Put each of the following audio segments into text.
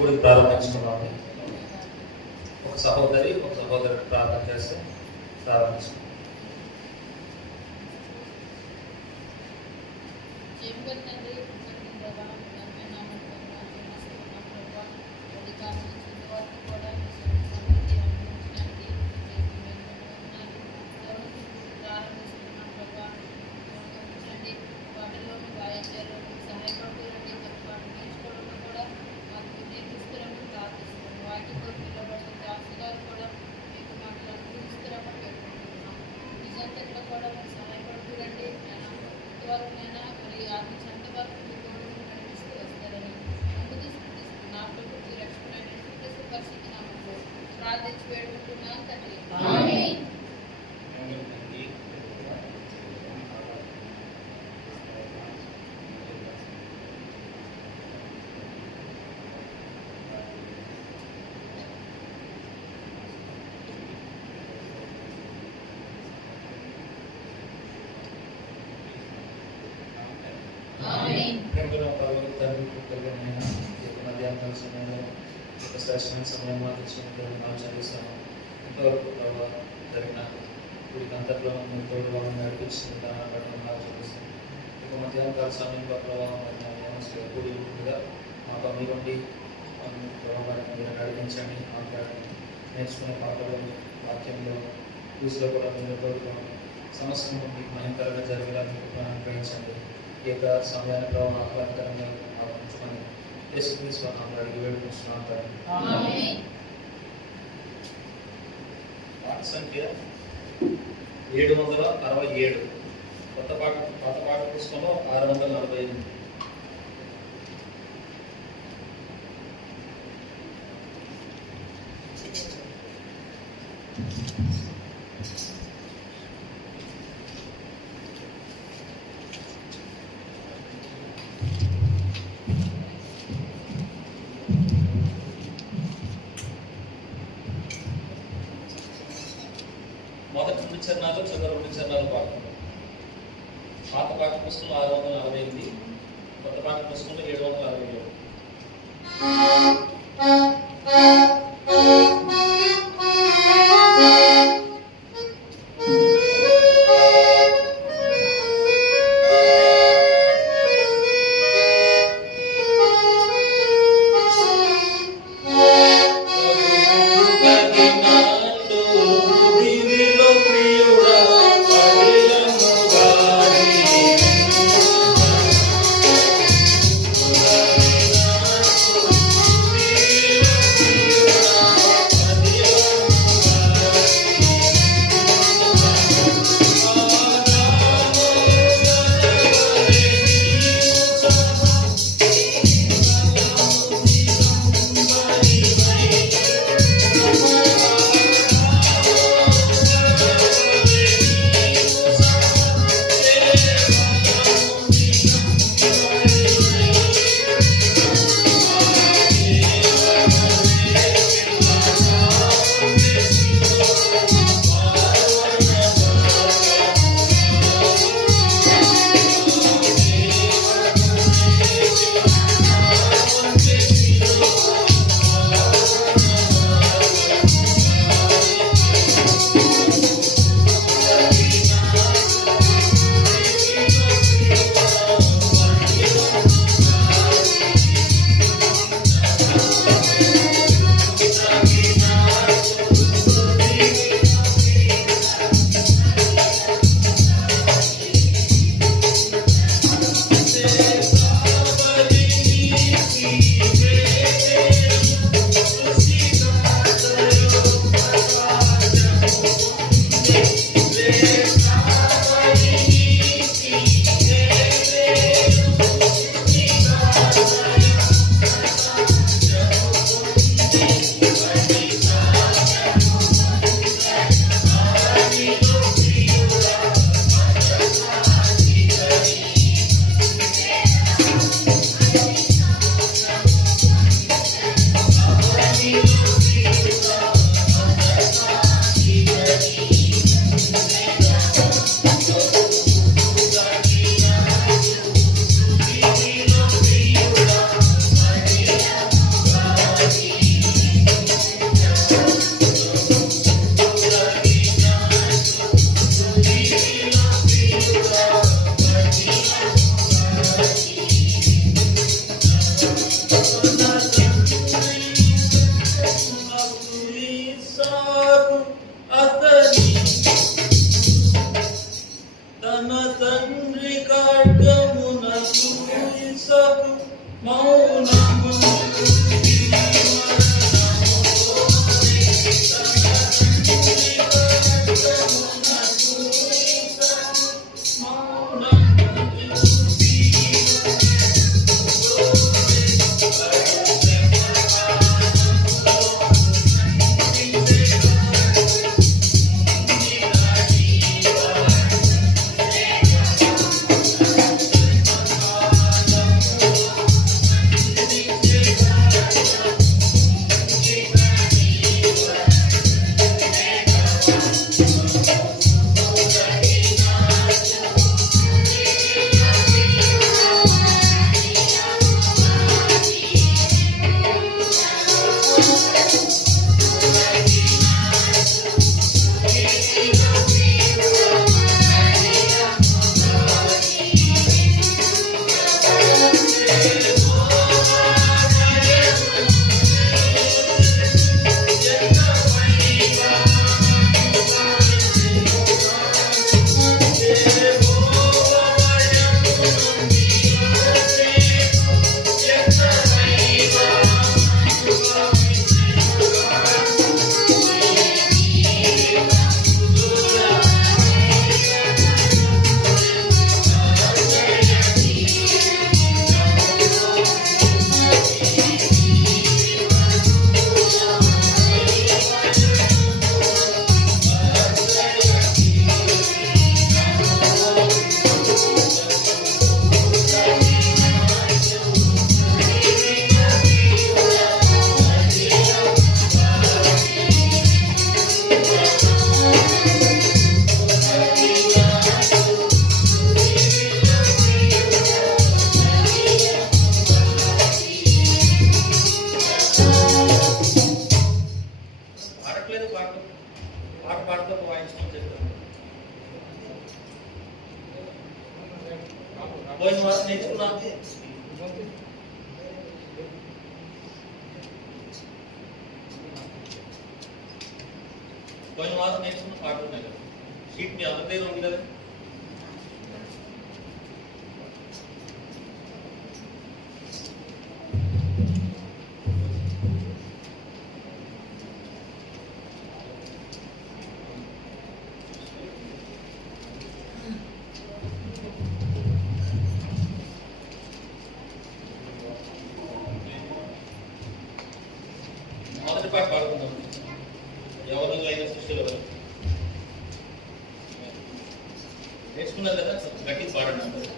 కూడి ప్రారంభించుకున్నాము. ఒక సహోదరి ప్రార్థన చేస్తే ప్రారంభించుకున్నాం. మధ్యాహ్నం సమయంలో శ్రేష్టమైన సమయం మాకు ఇచ్చినట్టు చదివిస్తాము. ఇంతవరకు జరిగిన వీరికి అంతట్లో తోడుగా నడిపించిన దాని బట్టి మాకు చూపిస్తాం. ఇక మధ్యాహ్నం కాల సమయంలో కూడిగా మాకు మీరుండి ప్రభావాన్ని మీరు నడిపించండి. మాట్లాడండి. నేర్చుకునే పాటలు వాక్యంలో పూజలో కూడా మీరు తోడుగా సమస్యను మీకు భయంకరంగా జరిగేలా మీకు అనుగ్రహించండి. ఈ యొక్క సమయాన్ని ప్రభావం ఆహ్లాదకరంగా ఉంచుకొని యేసుక్రీస్తు నామములో అడిగి వేడుకుంటున్నాం. పాట సంఖ్య 767, పాత పాట పుస్తకంలో 648. మొదటి 2 చరణాలు చివరి 2 చరణాలు పాడుతున్నాం. పాత పాఠ్య పుస్తకంలో 648, కొత్త పాఠ్య పుస్తకంలో 767. అతని తన తండ్రి ఖడ్గమునకు ఇసకు మౌనము పోయిన వారం నేర్చుకున్నాం. పోయిన వారం నేర్చుకున్న పాటలు ఉన్నాయి కదా, షీట్ మీ అందరి దగ్గర ఉంది కదా. మొదటి పాట పాడుకుందాం, ఎవరు అయిన సృష్టిలో నేర్చుకున్నారు కదా, గట్టి పాడండి అందరూ.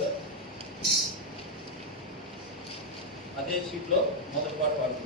కదా. అదే షీట్లో మొదటి పాట పాడుతుంది.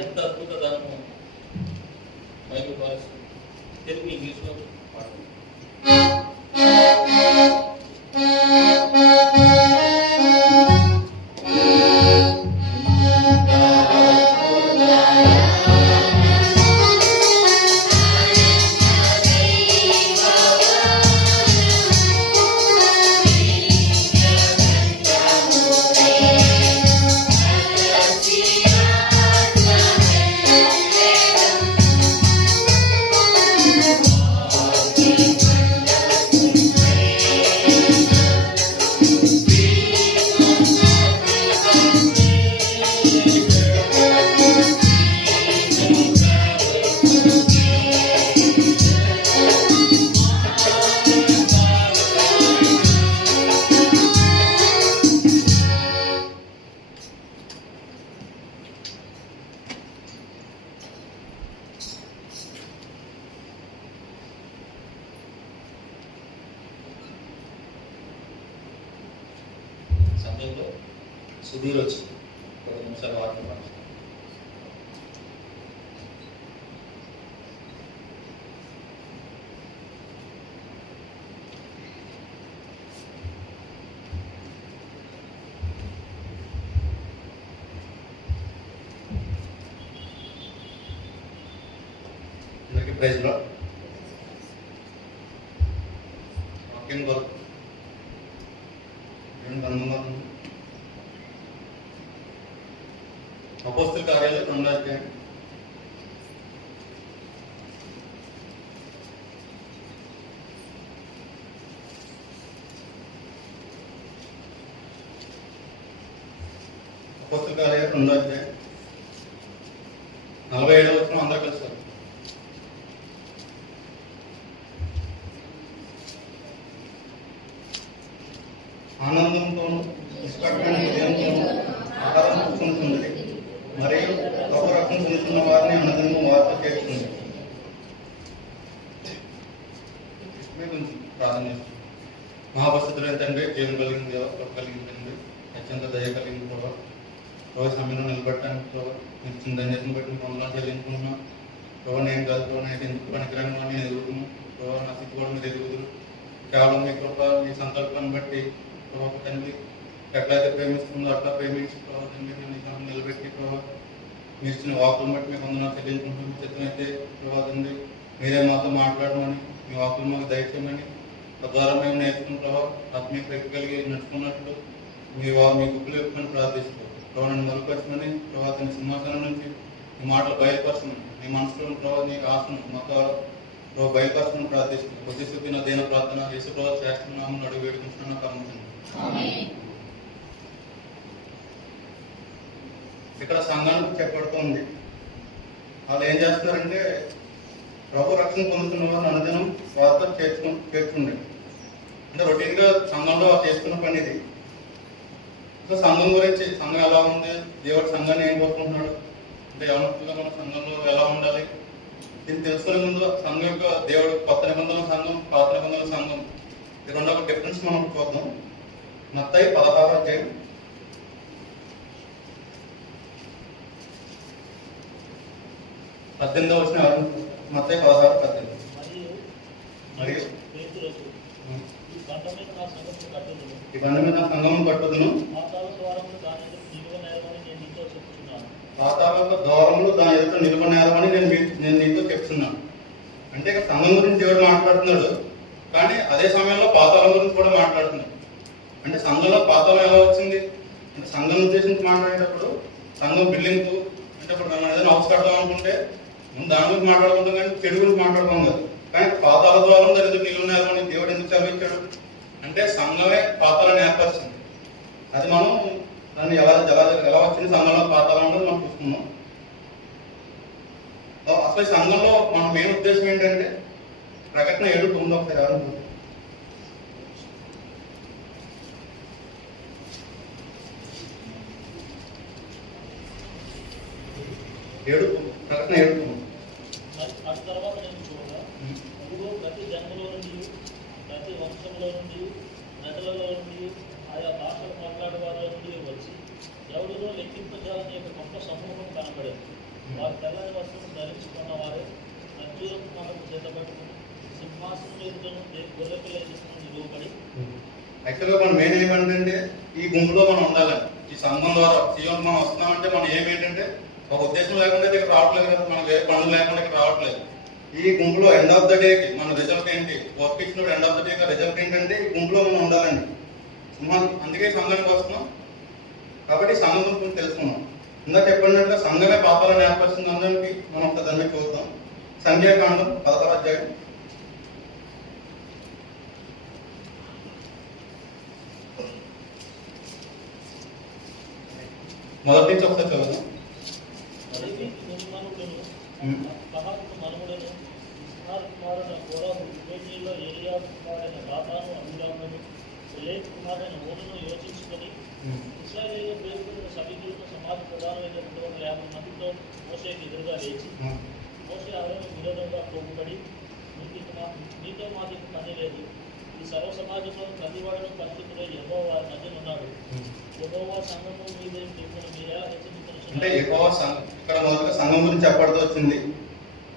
ఎంత అద్భుత ధర్మం బైబిల్ భాష తెలుగు ఇంగ్లీష్లో పాడుతుంది. సుధీర్ వచ్చి 10 నిమిషాలు వాక్యం పంచుతారు. అందరికీ ప్రైజ్ లార్డ్. వాక్యం కొరకు అపోస్తల కార్యాలు 2వ అధ్యాయం. అపోస్తల కార్యాలు 2వ అధ్యాయం 47వ వచనం అందరూ కలుస్తారు. ఆనందంతోనూ నిష్కపటమైన హృదయంతోనూ ఆహారం పుచ్చుకుంటుంది మరియు ప్రభు రక్షణ పొందుతున్న వారిని అన్నదమ్ము వార్త చేస్తుంది. ప్రార్థన చేస్తుంది. మహాపరిశుద్ధులైన తండ్రి, జీవన కలిగిన దేవ, కృప కలిగిన తండ్రి, అత్యంత దయ కలిగిన ప్రభావ, రోజు సమయంలో నిలబడటానికి ప్రభావ మీకు చిన్న ధన్యతను బట్టి మీకు వందనాలు చెల్లించుకుంటున్నాను. ప్రభావ నేను కాదు ప్రభావ, నేను ఎందుకు పనికిరాను అని నేను ఎదుగుతున్నాను. ప్రభావ నా స్థితి కూడా మీరు ఎదుగుతున్నారు. కేవలం మీ కృప, మీ సంకల్పాన్ని బట్టి ప్రభావ తండ్రి ఎట్లయితే ప్రేమిస్తుందో అట్లా ప్రేమించి ప్రభావ తండ్రి మేము నిలబెట్టి ప్రభావ మీరు ఇచ్చిన వాకులను బట్టి మీకు వందనాలు చెల్లించుకుంటున్నాం. చిత్తమైతే ప్రభావ తండ్రి మీరే మాతో మాట్లాడమని, మీ వాకులు మాకు దయచేయమని, తద్వారా మేము నేర్చుకున్న ప్రభావ ఆత్మీయ ప్రజ్ఞ కలిగి నడుచుకున్నట్లు మీ గుప్పులు ఎప్పుకొని ప్రార్థిస్తాం. ప్రభావ నన్ను మలుపరచమని, ప్రభావ తన సింహాసనం నుంచి మీ మాటలు బయలుపరచమని, మీ మనసులో ప్రభావ నీ ఆశను మాతో ప్రభావ బయలుపరచమని ప్రార్థిస్తాం. కొద్ది శుద్ధి నా దేన ప్రార్థన యేసు ప్రభావ చేస్తున్నాము అడుగు వేడుకుంటున్నాను. కమ్ముతుంది. ఇక్కడ సంఘానికి చెప్పబడుతుంది. వాళ్ళు ఏం చేస్తున్నారంటే ప్రభు రక్షణ పొందుతున్న వారు అనుదినం వార్త చేర్చుకుండే. అంటే రొటీన్గా సంఘంలో చేసుకున్న పని ఇది. సో సంఘం గురించి, సంఘం ఎలా ఉంది, దేవుడు సంఘాన్ని ఏం కోరుకుంటున్నాడు అంటే యవనస్తులుగా మన సంఘంలో ఎలా ఉండాలి, దీన్ని తెలుసుకునే ముందు సంఘం యొక్క దేవుడు కొత్త నిబంధనల సంఘం, పాత నిబంధనల సంఘం, ఈ రెండో డిఫరెన్స్ మనం చూద్దాం. మత్తయి 16వ అధ్యాయం 18వ వచనం. మత్తయి 16:18. మరియు ఈ బండ మీద నా సంఘమును కట్టుదును, పాతాళ ద్వారములు దాని ఎదుట నిలువనేరమని నేను నీతో చెప్తున్నాను. అంటే ఇక్కడ సంఘం గురించి దేవుడు మాట్లాడుతున్నాడు, కానీ అదే సమయంలో పాతాళం గురించి కూడా మాట్లాడుతున్నాడు. అంటే సంఘంలో పాతాళం ఎలా వచ్చింది అంటే సంఘం ఉద్దేశించి మాట్లాడేటప్పుడు సంఘం బిల్డింగ్ అంటే ఇప్పుడు మనం ఏదైనా హౌస్ కడదాం అనుకుంటే ముందు దాని గురించి మాట్లాడుకుంటాం, కానీ చెడు గురించి మాట్లాడుకోం కదా. కానీ పాతాళ ద్వారం దరిద్ర నిలువనేరమని దేవుడు ఎందుకు చదివించాడు అంటే సంఘమే పాతాళాన్ని ఏర్పరిచింది. అది మనం దాన్ని ఎలా వచ్చింది సంఘంలో పాతాళం అనేది మనం చూసుకున్నాం. అసలు ఈ సంఘంలో మన మెయిన్ ఉద్దేశం ఏంటంటే ప్రకటన 7:9 ఒకసారి ఎవరు 7 ప్రకటన 7:9. ప్రతి జన్మలో నుండి, ప్రతి వంశంలో నుండి, నదులలో నుండి, ఆయా భాషలు మాట్లాడే వాళ్ళ నుండి వచ్చి ఎవరిలో లెక్కింపజాలని యొక్క గొప్ప సమూహం కనబడేది. వారు తెల్లని వస్త్రం ధరించుకున్న వారే ఖర్జూరపు మనకు చేతబట్టుకుని సింహాసనం ఎదుటను గొర్రెపిల్ల ఎదుటను నిలువబడి. యాక్చువల్గా మనం మెయిన్ ఏమంటే ఈ గుంపులో మనం ఉండాలని, ఈ సంఘం ద్వారా సీఎం మనం వస్తున్నామంటే మనం ఏమేంటంటే ఒక ఉద్దేశం లేకుండా ఇక్కడ రావట్లేదు కదా, మనకు ఏ పనులు లేకుండా ఇక్కడ రావట్లేదు. ఈ గుంపులో ఎండ్ ఆఫ్ ద డేకి మన రిజల్ట్ ఏంటి, వర్క్ ఇచ్చినప్పుడు ఎండ్ ఆఫ్ ద డేకి రిజల్ట్ ఏంటంటే ఈ గుంపులో మనం ఉండాలండి. అందుకే సంఘానికి వస్తున్నాం. కాబట్టి సంఘం గురించి తెలుసుకున్నాం. ఇందాక చెప్పినట్టుగా సంఘమే పాపాలను ఏర్పరిచింది అందరికి మనం ఒక దాన్ని చూద్దాం. సంఖ్యాకాండం 16వ అధ్యాయం 1 నుంచి ఒకసారి చదువుదాం. యోచించుకొని ఇశ్రాయేలు పేరుకున్న సభ్యులతో సమాజ ప్రధానమైన 250 మందితో మోషేకి ఎదురుగా లేచి, మోషే అహరోనుకు విరోధంగా పోగుపడి, నీతో మాకు పని లేదు, ఈ సర్వ సమాజంలో ప్రతివాడును పరిశుద్ధుడై యెహోవా వారి మధ్యన ఉన్నాడు. యెహోవా సంఘము మీద మిమ్మల్ని మీరు ఎలా అంటే హెచ్చరించుచున్నారు? యెహోవా ఇక్కడ మొదట సంఘం గురించి చెప్పబడుతూ వచ్చింది.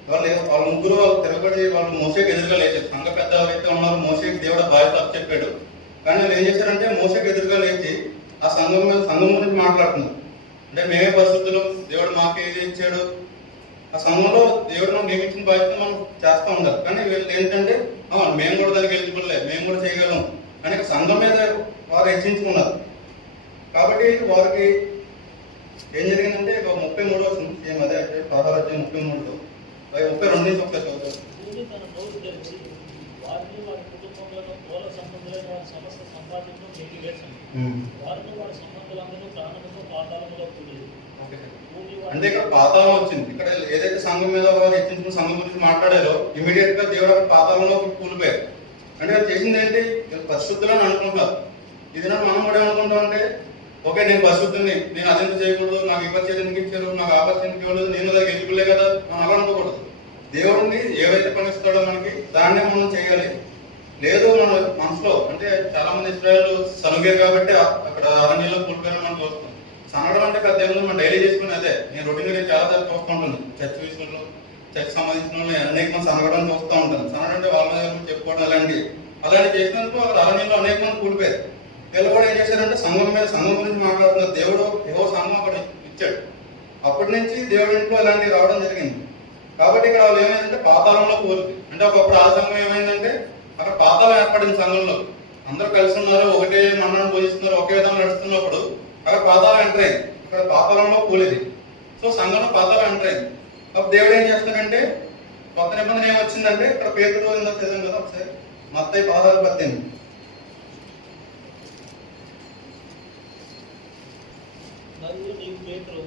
వాళ్ళ ముగ్గురు తిరగబడి వాళ్ళు మోసేకి ఎదురుగా లేచారు. సంఘ పెద్ద ఎవరైతే ఉన్నారో మోసేకి దేవుడు బాధ్యత చెప్పాడు. కానీ వాళ్ళు ఏం చేశారంటే మోసేకి ఎదురుగా లేచి ఆ సంఘం గురించి మాట్లాడుతున్నారు. అంటే మేమే పరిస్థితులు, దేవుడు మాకు ఏది ఇచ్చాడు, ఆ సంఘంలో దేవుడు మనకు నియమించిన బాధ్యత మనం చేస్తూ ఉండాలి. కానీ వీళ్ళు ఏంటంటే మేము కూడా దానికి ఎలిజిబుల్లే, మేము కూడా చేయగలం అని సంఘం మీద వారు హెచ్చించుకున్నారు. కాబట్టి వారికి ఏం జరిగిందంటే 33 వస్తుంది సేమ్ అదే 16:33 32 నుంచి ఒకసారి చదువుతారు. భూమి తన నోరు తెరిచి వారిని వారి కుటుంబంలో మూల సంబంధులైన వారి సమస్త సంపాదించడం మింగివేసింది. వారిని వారి సంబంధులందరూ ప్రాణముతో పాతాళములో కూలిరి. అంటే ఇక్కడ పాతాళం వచ్చింది. ఇక్కడ ఏదైతే సంఘం మీద వారు హెచ్చించిన సంఘం గురించి మాట్లాడారో ఇమీడియట్ గా దేవుడు అక్కడ పాతాళంలో కూలిపోయారు. అంటే అది చేసింది ఏంటి, పరిశుద్ధులని అనుకుంటారు. ఇది మనం కూడా ఏమనుకుంటాం అంటే ఓకే నేను పరిశుద్ధుని, నేను అదెంత చేయకూడదు, నాకు ఈ పరిచయం ఎందుకు ఇచ్చారు, నాకు ఆ పరిచయం ఎందుకు ఇవ్వలేదు, నేను దానికి ఎదుగులే కదా, మనం అలా అనుకోకూడదు. దేవుడిని ఏవైతే పనిస్తాడో మనకి దాన్నే మనం చేయాలి. లేదు మన మనసులో అంటే చాలా మంది ఇస్రాయేలు సనుగారు కాబట్టి అక్కడ అరణ్యంలో కూలిపోయారని మనం చూస్తాం. సనగడం అంటే పెద్ద ఏముంది, మనం డైలీ చేసుకుని అదే. నేను రొటీన్ గా చాలా సార్లు చూస్తూ ఉంటాను. చర్చ్ విషయంలో చర్చ్ సంబంధించిన వాళ్ళు అనేక మంది సనగడం చూస్తూ ఉంటాను. సనగడం అంటే వాళ్ళ మీద చెప్పుకోవడం అలాంటి చేసినందుకు అక్కడ అరణ్యంలో అనేక మంది కూలిపోయారు. వీళ్ళు కూడా ఏం చేశారంటే సంఘం గురించి మాట్లాడుతున్నారు. దేవుడు ఏవో సంఘం అక్కడ ఇచ్చాడు. అప్పటి నుంచి దేవుడి ఇంట్లో ఇలాంటివి రావడం జరిగింది. కాబట్టి ఇక్కడ వాళ్ళు ఏమైందంటే పాతాళంలో కూలింది. అంటే ఒకప్పుడు ఆ సంఘం ఏమైందంటే అక్కడ పాతాళం ఏర్పడింది. సంఘంలో అందరూ కలిసి ఉన్నారు, ఒకటే మన్నాన్ని పూజిస్తున్నారు, ఒకే విధంగా నడుస్తున్నప్పుడు అక్కడ పాతాళం ఎంటర్ అయింది. అక్కడ పాతాళంలో కూలిది. సో సంఘంలో పాతాళం ఎంటర్ అయింది. అప్పుడు దేవుడు ఏం చేస్తున్నాడంటే కొత్త నిబంధన ఏమొచ్చిందంటే ఇక్కడ పేతురు ఏందో చదివాం కదా ఒకసారి, మత్తయి 16:18. మరియు నీవు పేతురు,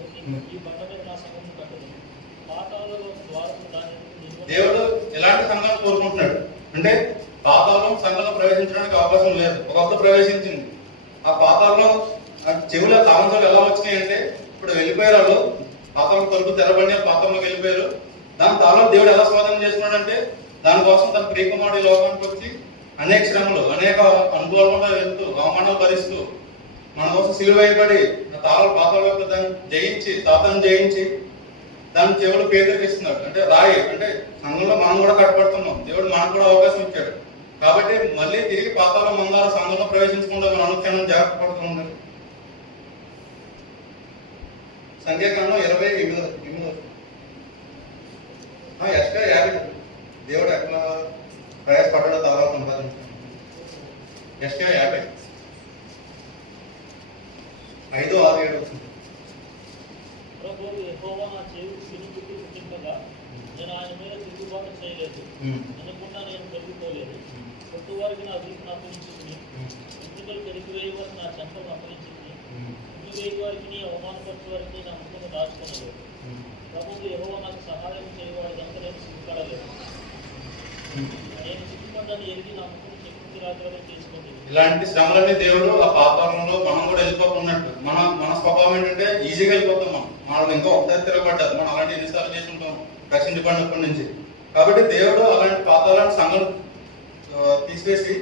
ఈ బండ మీద నా సంఘమును కట్టుదును. పాతాళంలో ద్వారము దాని దేవుడు ఎలాంటి సంఘాలు కోరుకుంటున్నాడు అంటే పాతాళం సంఘంలో ప్రవేశించడానికి అవకాశం లేదు. ఒకప్పుడు ప్రవేశించింది. ఆ పాతాళంలో చెవుల తాళంతో ఎలా వచ్చినాయి అంటే ఇప్పుడు వెళ్ళిపోయారు వాళ్ళు, పాతాళం తలుపు తెరబడి పాతాళంలోకి వెళ్ళిపోయారు. దాని తాళం దేవుడు ఎలా స్వాధీనం చేసుకున్నాడు అంటే దానికోసం తన ప్రియకుమారుడి లోకానికి వచ్చి అనేక శ్రమలు, అనేక అనుభవాలు వెళ్తూ, అవమానాలు భరిస్తూ మన కోసం సిలువ వేయబడి పాతాళంలో దాన్ని జయించి, తాతను జయించి దాని చెవులు పేదరికి ఇస్తున్నాడు. అంటే రాయి అంటే సంఘంలో మనం కూడా కట్టబడుతున్నాం. దేవుడు మనకు కూడా అవకాశం ఇచ్చాడు. కాబట్టి మళ్ళీ తిరిగి పాతాళం మందార సంఘంలో ప్రవేశించకుండా మనం అనుక్షణం జాగ్రత్త పడుతూ ఉండాలి. సంఖ్యాకాండం 28 ఎస్గా 50 దేవుడు ఎట్లా ప్రయాసపడ్డాడో తర్వాత ఉంటుంది. ఎస్గా 50 5, 6, 7 వస్తుంది. ప్రభు యెహోవా నా చెవి వినుపుట్టు పుట్టింపగా నేను ఆయన మీద తిరుగుబాటు చేయలేదు, అనుకున్నా నేను పెరిగిపోలేదు. కొట్టు వారికి నా వీపును అప్పగించింది, ఇంటికలు పెరిగివేయ వారికి నా చెంపను అప్పగించింది, ఇంటి వేయి వారికి అవమానపరచు వారికి నా ముఖము దాచుకోలేదు. ప్రభువు యెహోవా నాకు సహాయం చేయవాడు కనుక నేను సిగ్గుపడలేదు. నేను సిగ్గుపడ్డాను ఎరిగి నా ముఖము చెక్కు రాత్రి తీసుకుంటుంది. ఇలాంటి శ్రమలన్నీ దేవుడు ఆ పాతాళంలో మనం కూడా వెళ్ళిపోతున్నట్టు. మన స్వభావం ఏంటంటే ఈజీగా వెళ్ళిపోతాం. మనం ఇంకా ఒకసారి తిరగబడ్డారు. మనం అలాంటి ఎన్నిసార్లు చేసుకుంటాం రక్షించబడినప్పటి నుంచి. కాబట్టి దేవుడు అలాంటి పాతాళాన్ని సంఘం తీసివేసి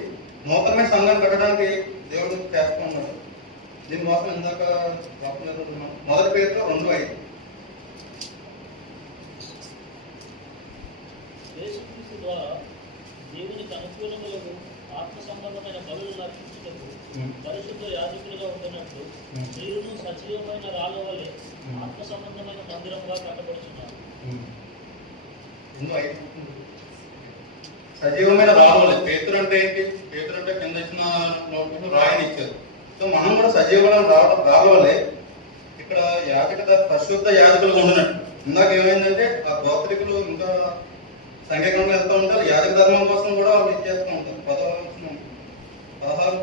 నూతనమైన సంఘాన్ని కట్టడానికి దేవుడు చేస్తూ ఉన్నాడు. దీనికోసం ఇందాక మొదటి పేరుతో 2:5 యేసుక్రీస్తు ద్వారా దేవునికి అనుకూలములకు ఆత్మ సంబంధమైన బలులను అర్పించుటకు పరిశుద్ధ యాజకులుగా ఉంటున్నట్లు మీరును సజీవమైన రాళ్ళ వలె ఆత్మ సంబంధమైన మందిరంగా కట్టబడుతున్నారు. సజీవమైన రాళ్ళ పేతురు అంటే ఏంటి? పేతురు అంటే కింద ఇచ్చిన నోటు రాయిని ఇచ్చారు. సో మనం కూడా సజీవమైన రాళ్ళ వల్లే ఇక్కడ పరిశుద్ధ యాజకులుగా ఉండినట్టు. ఇందాక ఏమైందంటే ఆ గోత్రికులు ఇంకా సంఖ్యాకంగా వెళ్తూ ఉంటారు. యాజక ధర్మం కోసం కూడా వాళ్ళు ఇచ్చేస్తూ ఉంటారు. 16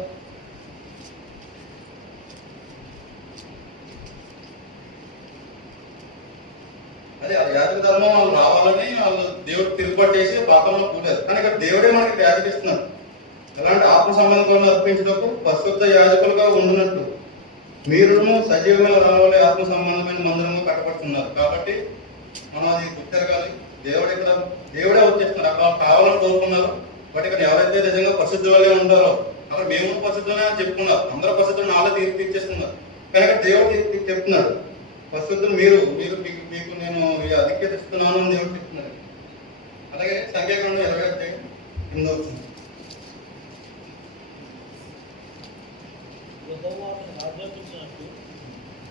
అదే ఆ యాజక ధర్మం వాళ్ళు రావాలని వాళ్ళు దేవుడు తిరుగుబాటు చేసి పాపంలో కూడారు. కానీ ఇక్కడ దేవుడే మనకి యాజకిస్తున్నారు. ఎలాంటి ఆత్మ సంబంధం అర్పించటకు పరిశుద్ధ యాజకులుగా ఉండినట్టు మీరును సజీవమైన రావాలి ఆత్మ సంబంధమైన మందిరంగా కట్టబడుతున్నారు. కాబట్టి మనం అది గుర్తిరగాలి. దేవుడే వచ్చేస్తున్నారు. అక్కడ కావాలని కోరుకున్నారు, బట్ ఇక్కడ ఎవరైతే నిజంగా పరిశుద్ధులే ఉంటారో అక్కడ మేము పరిశుద్ధులే అని చెప్పుకున్నారు, అందరూ పరిశుద్ధులు నాలో తీర్చేసుకున్నారు. కానీ ఇక్కడ దేవుడు చెప్తున్నాడు పరిశుద్ధులు మీరు మీరు మీకు నేను ఈ అధిక్యత ఇస్తున్నాను అని దేవుడు చెప్తున్నారు. అలాగే సంఖ్యాకాండం 28 వచ్చింది. యెహోవా అతనికి ఆజ్ఞాపించినట్టు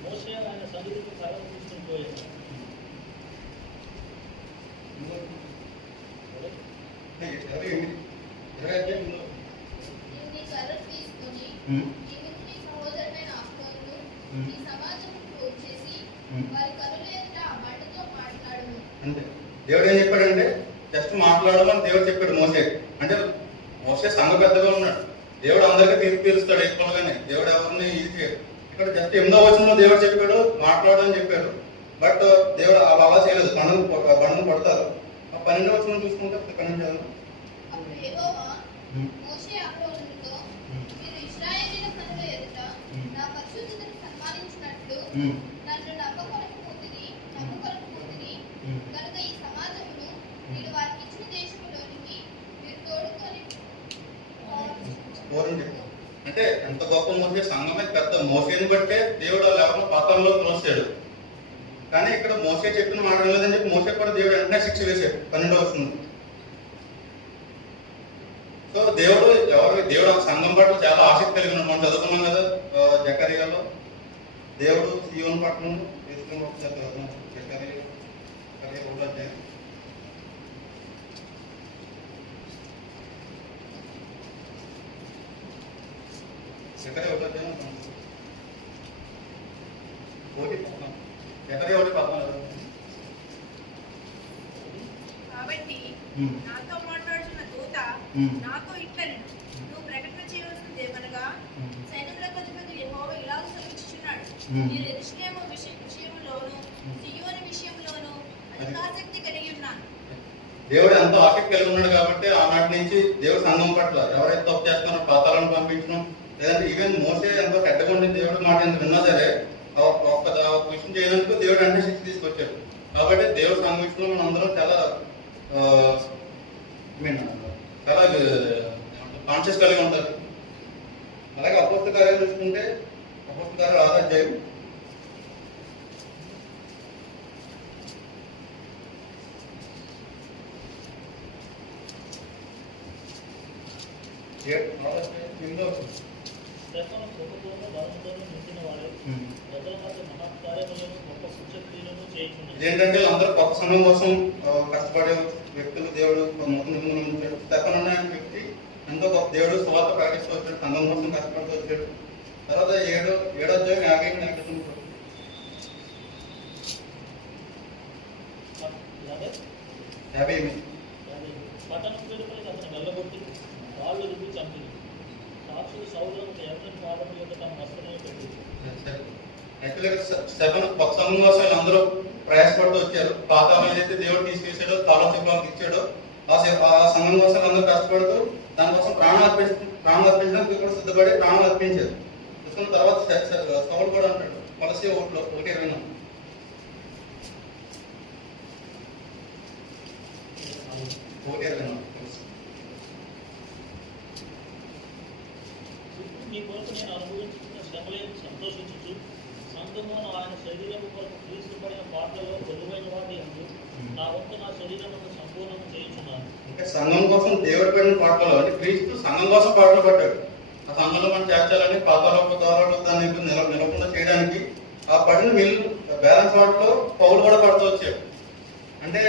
మోషే ఆయన సన్నిధికి కర్రను తీసుకుని పోయాడు. నీ కర్ర తీసుకొని నీవు నీ సహోదరుడైన అహరోనును నీ సమాజమును పోగు చేసి వారి కనుల ఎదుట ఆ బండతో మాట్లాడుము. అంటే దేవుడు ఏం చెప్పాడంటే జస్ట్ మాట్లాడమని దేవుడు చెప్పాడు మోసే. అంటే మోసే సంఘ పెద్దగా ఉన్నాడు, దేవుడు అందరికీ తీర్పు తీరుస్తాడు ఎక్కువగానే, దేవుడు ఎవరిని ఇది చేయడు. ఇక్కడ జస్ట్ 8వ వచనంలో దేవుడు చెప్పాడు మాట్లాడని చెప్పాడు, బట్ దేవుడు అలా చేయలేదు, బండను పడతారు. 12వ వచనం చూసుకుంటే 12 అప్పుడు యెహోవా మోషే అహరోనులతో మీరు ఇశ్రాయేలీయుల కనుల ఎదుట నా పరిశుద్ధతను సన్మానించినట్లు నన్ను నమ్మకొనకపోతిరి కనుక ఈ సమాజమును నేను వారికి ఇచ్చిన దేశములోనికి మీరు తోడుకొని అంటే ఎంత గొప్ప మోసే, సంఘమే పెద్ద మోసేని బట్టే దేవుడు వాళ్ళు ఎవరిని పాత్రలో తోసాడు. కానీ ఇక్కడ మోసే చెప్పిన మాట లేదని చెప్పి మోసే కూడా దేవుడు వెంటనే శిక్ష వేశాడు 12వ వచనం. సో దేవుడు సంఘం పట్ల చాలా ఆసక్తి కలిగి ఉన్నాడు. మనం చదువుకున్నాం కదా జకర్యాలో దేవుడు సీయోను పట్టణం తీసుకుని ఒకసారి చదువుతున్నాం. జకర్యా 1వ అధ్యాయం. జకర్యా 1వ అధ్యాయం 1:14. కాబట్టి నాతో మాట్లాడుతున్న దూత నాతో ఇట్లనెను, నువ్వు ప్రకటన చేయవలసింది ఏమనగా సైన్యములకు అధిపతి యెహోవా ఇలాగ సెలవిచ్చుచున్నాడు, నేను యెరూషలేము విషయములోను సీయోను విషయములోను అధిక ఆసక్తి కలిగి ఉన్నాను. దేవుడు ఎంతో ఆసక్తి కలిగి ఉన్నాడు కాబట్టి ఆనాటి నుంచి దేవుడు సంఘం పట్ల ఎవరైతే తప్పు చేస్తున్నారో పాతాలను పంపించడం, లేదంటే ఈవెన్ మోసే ఎంతో పెద్దగా ఉండి దేవుడు మాట ఎంత విన్నా సరే ఒక్క విషయం చేయడానికి దేవుడు అంటే శిక్ష తీసుకొచ్చాడు. కాబట్టి దేవుడు సంఘం విషయంలో మనం అందరం చాలా చాలా కాన్షియస్ కలిగి ఉంటారు. అలాగే అపోస్తల కార్యాలు చూసుకుంటే అపోస్తల కార్యాలు 6వ అధ్యాయం. స్టెఫను కృపతోనూ బలముతోనూ నిండిన వాడే ప్రజల మధ్య మహత్కార్యములను గొప్ప సూచక్రియలను చేయుచున్నాడు. ఇదేంటంటే అందరూ గొప్ప సమయం కోసం కష్టపడే వ్యక్తులు దేవుడు ఉంచాడు. స్టెఫను అనే వ్యక్తి ఎంతో గొప్ప దేవుడు సువార్త ప్రకటిస్తూ వచ్చాడు, సంఘం కోసం కష్టపడుతూ వచ్చాడు. తర్వాత 7వ అధ్యాయం 50 పట్టణం వెలుపలికి అతను వెళ్ళగొట్టి రాళ్ళు రుబ్బి చంపింది. సాక్షులు సౌలును ఎవరిని పాదముల యొక్క తమ వస్త్రములను పెట్టింది. స్టెఫను గొప్ప సమయం కోసం అందరూ ప్రయాసపడుతూ వచ్చారు. పాతాళం ఏదైతే దేవుడు తీసివేసాడో తాళం ఇచ్చాడో ఆ సంఘం కోసం అందరూ కష్టపడుతూ దానికోసం ప్రాణం అర్పించడానికి కూడా సిద్ధపడి ప్రాణాలు అర్పించారు. తీసుకున్న తర్వాత సౌలు కూడా అంటాడు కొలసీ 1:20 నీ కొరకు నేను అనుభవించుకున్న శ్రమలను సంతోషించు సంఘమును ఆయన శరీరము కొరకు క్రీస్తు పడిన పాటలలో బరువైన వాటి అందు నా వంతు నా శరీరమును సంపూర్ణం చేయించున్నాను. అంటే సంఘం కోసం దేవుడు పడిన పాటలు అంటే క్రీస్తు సంఘం కోసం పాటలు పడ్డాడు. ఆ సంఘంలో మనం చేర్చాలని పాతాళపు ద్వారాలు దాన్ని నిలకుండా చేయడానికి ఆ పడిన మిల్లు బ్యాలెన్స్ వాటిలో పౌలు కూడా పడుతూ వచ్చాడు. అంటే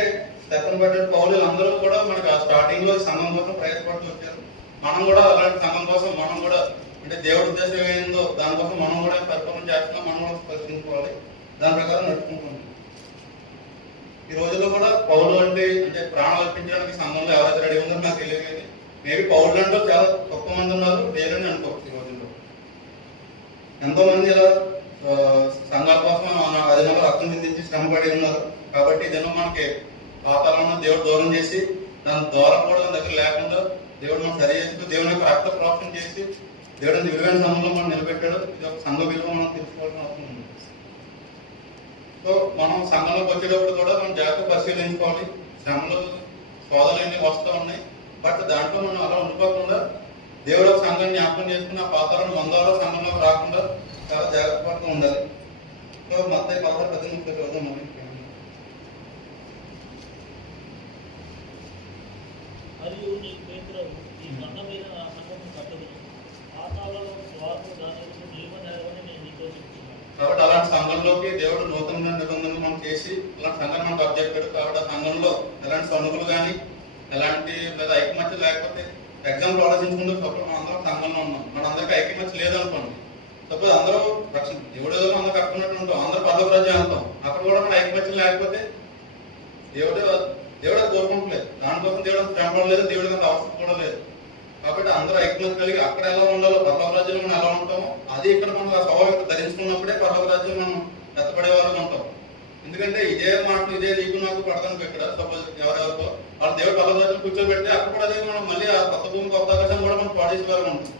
స్టెఫను పడ్డాడు, పౌలు అందరూ కూడా మనకు ఆ స్టార్టింగ్ లో సంఘం కోసం ప్రయాసపడుతూ వచ్చారు. మనం కూడా అలాంటి సంఘం కోసం మనం కూడా అంటే దేవుడి ఉద్దేశం ఏందో దానికోసం మనం కూడా పరిపాలన చేస్తున్నాం, మనం కూడా పరిశీలించుకోవాలి, దాని ప్రకారం నడుచుకుంటున్నాం. ఈ రోజుల్లో కూడా పౌలు అంటే ప్రాణం అర్పించడానికి సంఘంలో ఎవరైతే రెడీ ఉందో నాకు తెలియదు, కానీ మేబీ పౌరులు అంటూ చాలా తక్కువ మంది ఉన్నారు, లేరని అనుకోవచ్చు. ఈ రోజుల్లో ఎంతో మంది ఇలా సంఘాల కోసం అదిలో రక్తం చిందించి శ్రమ పడి ఉన్నారు. కాబట్టి ఇదేమో మనకి పాతాలను దేవుడు దూరం చేసి దాని దూరం కూడా దాని దగ్గర లేకుండా దేవుడు మనం సరి చేస్తూ దేవుని యొక్క రక్త ప్రోక్షణ చేసి దేవుడిని విలువైన సంఘంలో మనం నిలబెట్టాడు. ఇది ఒక సంఘ విలువ మనం తెలుసుకోవాల్సిన అవసరం ఉంది. సో మనం సంఘంలోకి వచ్చేటప్పుడు కూడా మనం జాగ్రత్త పరిశీలించుకోవాలి. శ్రమలు సోదరులన్నీ వస్తూ ఉన్నాయి, బట్ దాంట్లో మనం అలా ఉండిపోకుండా దేవుడు ఒక సంఘాన్ని జ్ఞాపకం చేసుకుని ఆ పాత్రలను మందాలో సంఘంలోకి రాకుండా చాలా జాగ్రత్త పడుతూ ఉండాలి. సో మత్తయి 16:18 చదువు మరి. మరియు నీ పేతురవు ఈ కొండ మీద నా సంఘము కట్టుదును, పాతాళంలో ద్వారము దాని ఎదుట నిలువనేరవని నేను నీతో చెప్తున్నాను. కాబట్టి అలాంటి సంఘంలోకి దేవుడు నూతన నిబంధనలు మనం చేసి అలాంటి సంఘం మనకు అప్పచెప్పాడు. కాబట్టి ఆ సంఘంలో ఎలాంటి సనుకులు కానీ ఎలాంటి లేదా ఐకమత్యం లేకపోతే ఎగ్జాంపుల్ ఆలోచించుకుంటూ సపోజ్ మనం అందరం సంఘంలో ఉన్నాం, మనందరికీ ఐకమత్యం లేదనుకోండి. సపోజ్ అందరూ రక్షణ దేవుడు ఏదో అందరూ కట్టుకున్నట్టు ఉంటాం, అందరూ పదవ రాజ్యం అంటాం, అక్కడ కూడా మన ఐకమత్యం లేకపోతే దేవుడు కోరుకుంటలేదు. దానికోసం దేవుడు శ్రమ లేదు, దేవుడికి అంత అవసరం కూడా లేదు. కాబట్టి అందరూ ఐకమత్యం కలిగి అక్కడ ఎలా ఉండాలో పర్లోక రాజ్యంలో మనం ఎలా ఉంటామో అది ఇక్కడ మనం ఆ స్వభావం ధరించుకున్నప్పుడే పర్లోక రాజ్యం మనం ఎత్తపడే వాళ్ళకి ఉంటాం. ఎందుకంటే ఇదే మాటలు ఇదే నీకు నాకు పడతాను ఇక్కడ సపోజ్ ఎవరెవరితో వాళ్ళు దేవుడు పర్లోక రాజ్యం కూర్చోబెడితే అక్కడ కూడా అదే మనం మళ్ళీ ఆ కొత్త భూమి కొత్త ఆకాశం కూడా మనం పాడేసే వాళ్ళు ఉంటాం.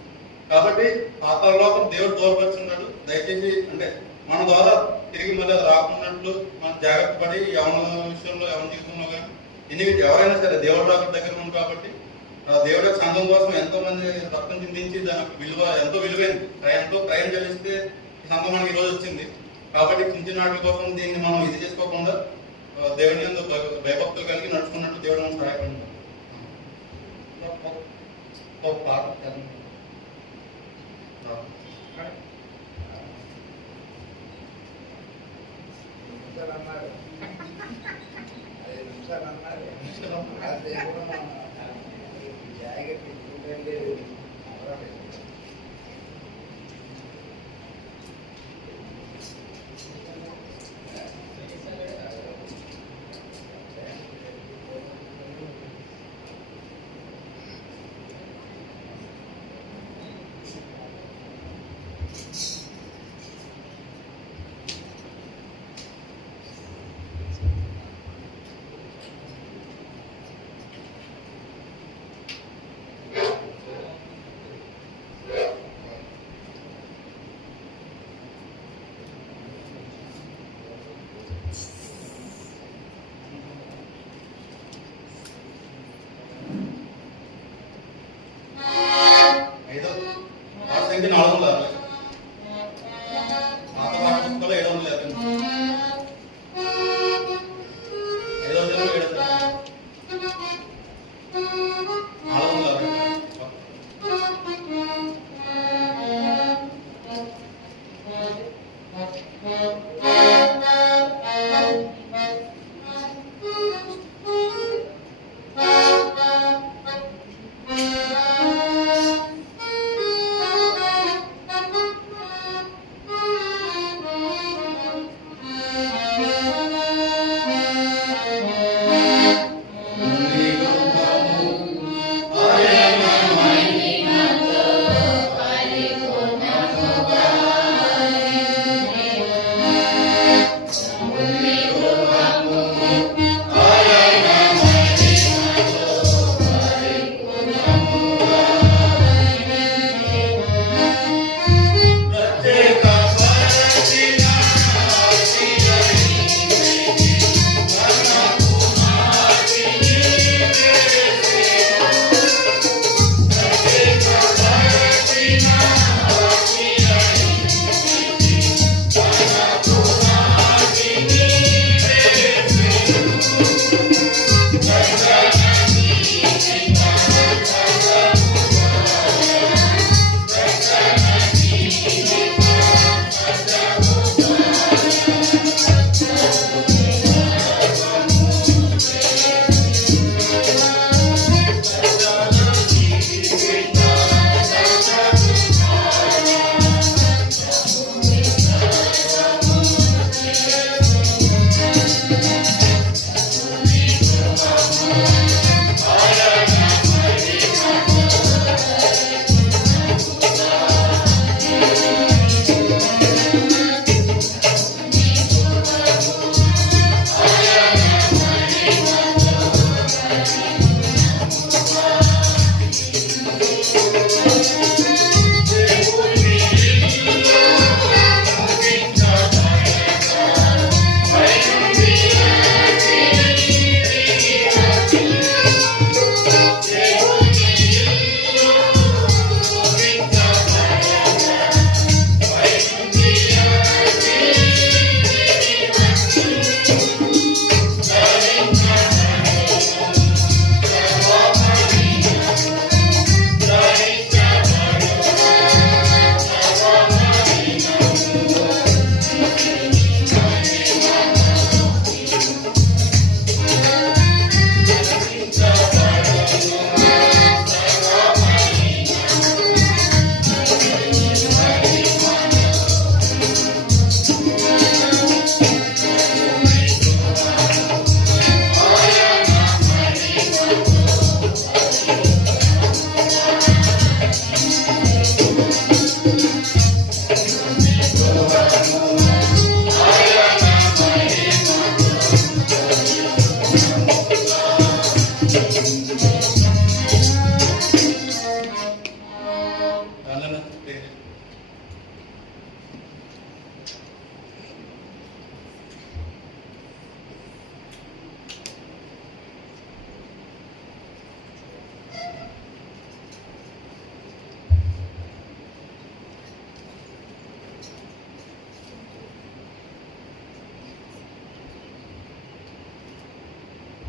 కాబట్టి ఆ తర్వాత దేవుడు దూరపరుచున్నాడు. దయచేసి అంటే మన ద్వారా తిరిగి మళ్ళీ అది రాకున్నట్లు మనం జాగ్రత్త పడి ఎవరి విషయంలో ఎవరి జీవితంలో కానీ ఎవరైనా సరే దేవుడు రాక దగ్గర ఉంది. కాబట్టి దేవుడి సంఘం కోసం ఎంతో మంది రక్తం చిందించి దాని విలువ ఎంతో విలువైంది, ఎంతో క్రయం చెల్లిస్తే ఈ సంఘం మనకి ఈరోజు వచ్చింది. కాబట్టి చిన్న వాటి కోసం దీన్ని మనం ఇది చేసుకోకుండా దేవుని యందు భయభక్తులు కలిగి నడుచుకున్నట్టు దేవుడు మనం సహాయపడింది. పాట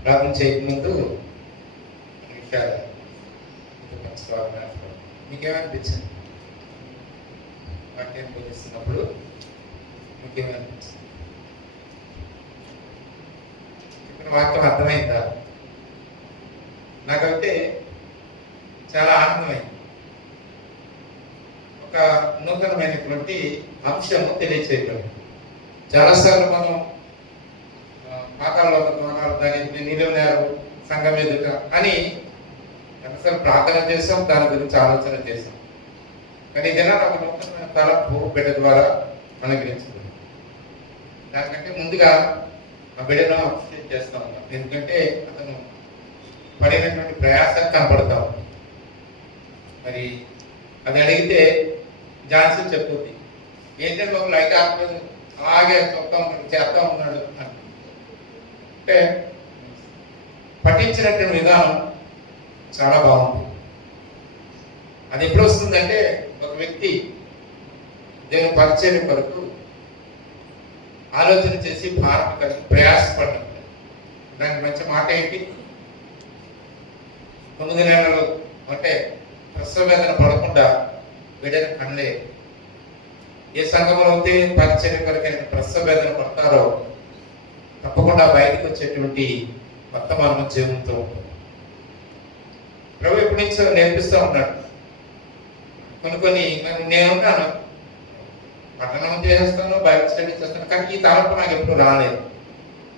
ప్రార్థన చేయకముందు విషయాలు మీకేమనిపించింది? వాక్యం బోధిస్తున్నప్పుడు మీకేమనిపించింది? చెప్పిన వాక్యం అర్థమైందా? నాకైతే చాలా ఆనందమైంది. ఒక నూతనమైనటువంటి అంశము తెలియచేయగలరు. చాలాసార్లు మనం పాతాళలోక ద్వారాలు దాని నిలువనేరు సంఘం ఎదుట అని ఎంతసార్లు ప్రార్థన చేసాం, దాని గురించి ఆలోచన చేసాం. కానీ ఇదైనా ఒక నూతనమైన తలపు బిడ్డ ద్వారా అనుగ్రహించబడింది. దానికంటే ముందుగా ఆ బిడ్డను అప్రిషియేట్ చేస్తా ఉన్నాం. ఎందుకంటే అతను పడినటువంటి ప్రయాసం కనపడతాం. మరి అది అడిగితే ఝాన్సీ చెప్పుద్ది, ఏంటంటే లోపల అయితే ఆపలేదు, అలాగే చేస్తా ఉన్నాడు అంటే పఠించినటువంటి విధానం చాలా బాగుంది. అది ఎప్పుడు వస్తుందంటే ఒక వ్యక్తి దేవుని పరిచయం కొరకు ఆలోచన చేసి భారత కలిసి ప్రయాసపడ్డం. దానికి మంచి మాట ఏంటి? 9 నెలలు అంటే ప్రసవ వేదన పడకుండా బిడ్డను కనలే. ఏ సంఘంలో అయితే పరిచయం కొరకైన ప్రసవ వేదన పడతారో తప్పకుండా బయటకు వచ్చేటువంటి వర్తమానం జీవంతో ఉంటుంది. ప్రభు ఎప్పటి నుంచో నేర్పిస్తూ ఉన్నాడు. కొన్ని నేనున్నాను, పట్టణం చేస్తాను, బైబిల్ స్టడీ చేస్తాను, కానీ ఈ తలంపు నాకు ఎప్పుడు రాలేదు.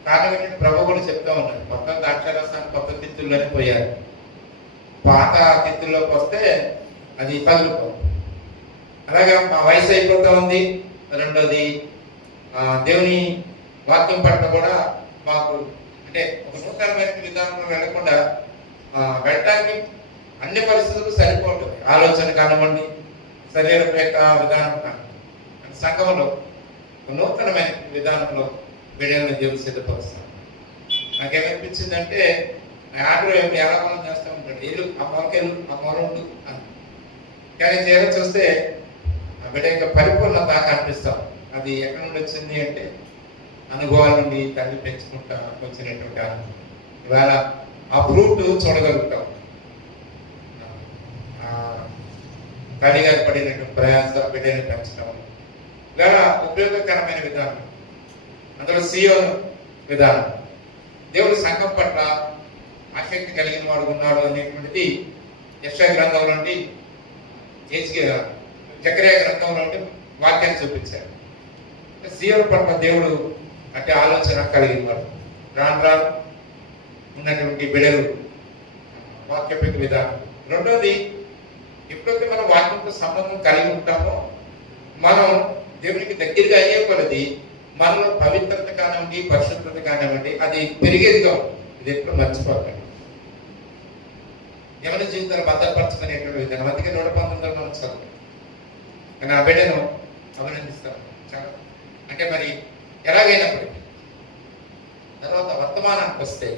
కారణం ఏంటంటే ప్రభు కూడా చెప్తా ఉన్నాడు, మొత్తం ద్రాక్షారసాన్ని కొత్త తిత్తుల్లోనే పోయారు. పాత తిత్తుల్లోకి వస్తే అది పగిలిపోతుంది. అలాగే మా వయసు అయిపోతా ఉంది. రెండోది దేవుని వాక్యం పట్ల కూడా మాకు అంటే ఒక నూతనమైన విధానంలో వెళ్ళకుండా వెళ్ళడానికి అన్ని పరిస్థితులకు సరిపోతుంది. ఆలోచన కానివ్వండి, శరీర విధానం కానివ్వండి, సంఘంలో ఒక నూతనమైన విధానంలో బిడ్డలను దేవుడు సిద్ధపరుస్తాను. నాకేమనిపించిందంటే ఆర్డర్ ఎలా మనం చేస్తూ ఉంటాడు, ఇల్లు ఆ మొలకెళ్ళు ఆ మొరండు అని. కానీ చేర చూస్తే ఆ బిడ్డ యొక్క పరిపూర్ణత కనిపిస్తాం. అది ఎక్కడి నుండి వచ్చింది అంటే అనుభవాల నుండి తల్లి పెంచుకుంటా వచ్చినటువంటి అనుభవం. ఇవాళ ఆ ఫ్రూట్ చూడగలుగుతాం. తల్లిగా పడినటువంటి ప్రయాస బిడ్డని పెంచడం ఇవాళ ఉపయోగకరమైన విధానం. అందులో సియోను విధానం, దేవుడు సంఘం పట్ల ఆసక్తి కలిగిన వాడు ఉన్నాడు అనేటువంటిది యెషయా గ్రంథం నుండి జకర్యా గ్రంథం నుండి వాక్యాన్ని చూపించారు. సియోను పట్ల దేవుడు అంటే ఆలోచన కలిగిన వాడు. రాను రాను ఉన్నటువంటి బిడ్డలు వాక్యపేక విధానం. రెండోది, ఎప్పుడైతే మనం వాక్యంతో సంబంధం కలిగి ఉంటామో మనం దేవునికి దగ్గరగా అయ్యే కొలది మనలో పవిత్రత కానివ్వండి, పరిశుభ్రత కానివ్వండి, అది పెరిగేదిగా ఉంటుంది. ఇది ఎప్పుడు మర్చిపోకండి. ఎవరి జీవితాలు భద్రపరచుకునేటువంటి విధానం. అందుకే 119 మనం చదువు. కానీ ఆ బిడ్డను అభినందిస్తాను చాలా. అంటే మరి ఎలాగైనప్పటికీ తర్వాత వర్తమానానికి వస్తే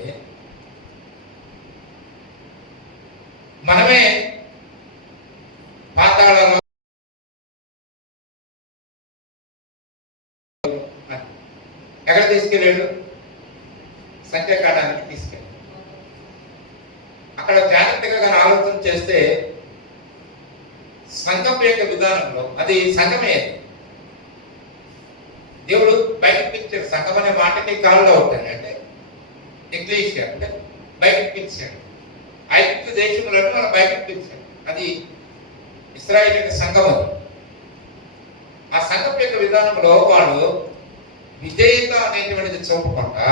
మనమే పాతాళంలో ఎక్కడ తీసుకెళ్ళాడు? సంఖ్యాకాండానికి తీసుకెళ్ళాడు. అక్కడ జాగ్రత్తగా ఆలోచన చేస్తే సంఘం యొక్క విధానంలో అది సంఘమే. దేవుడు బయటకు పిలిచాడు. సంఘం అనే మాటకి కాళ్ళలో అవుతాడు. అంటే ఎక్లీషియా అంటే బయటకు పిలిచాడు. ఐగుప్తు దేశంలో మనం బయటకు పిలిచాడు. అది ఇశ్రాయేలు యొక్క సంఘం. అది ఆ సంఘం యొక్క విధానంలో వాళ్ళు విధేయత అనేటువంటిది చూపకుండా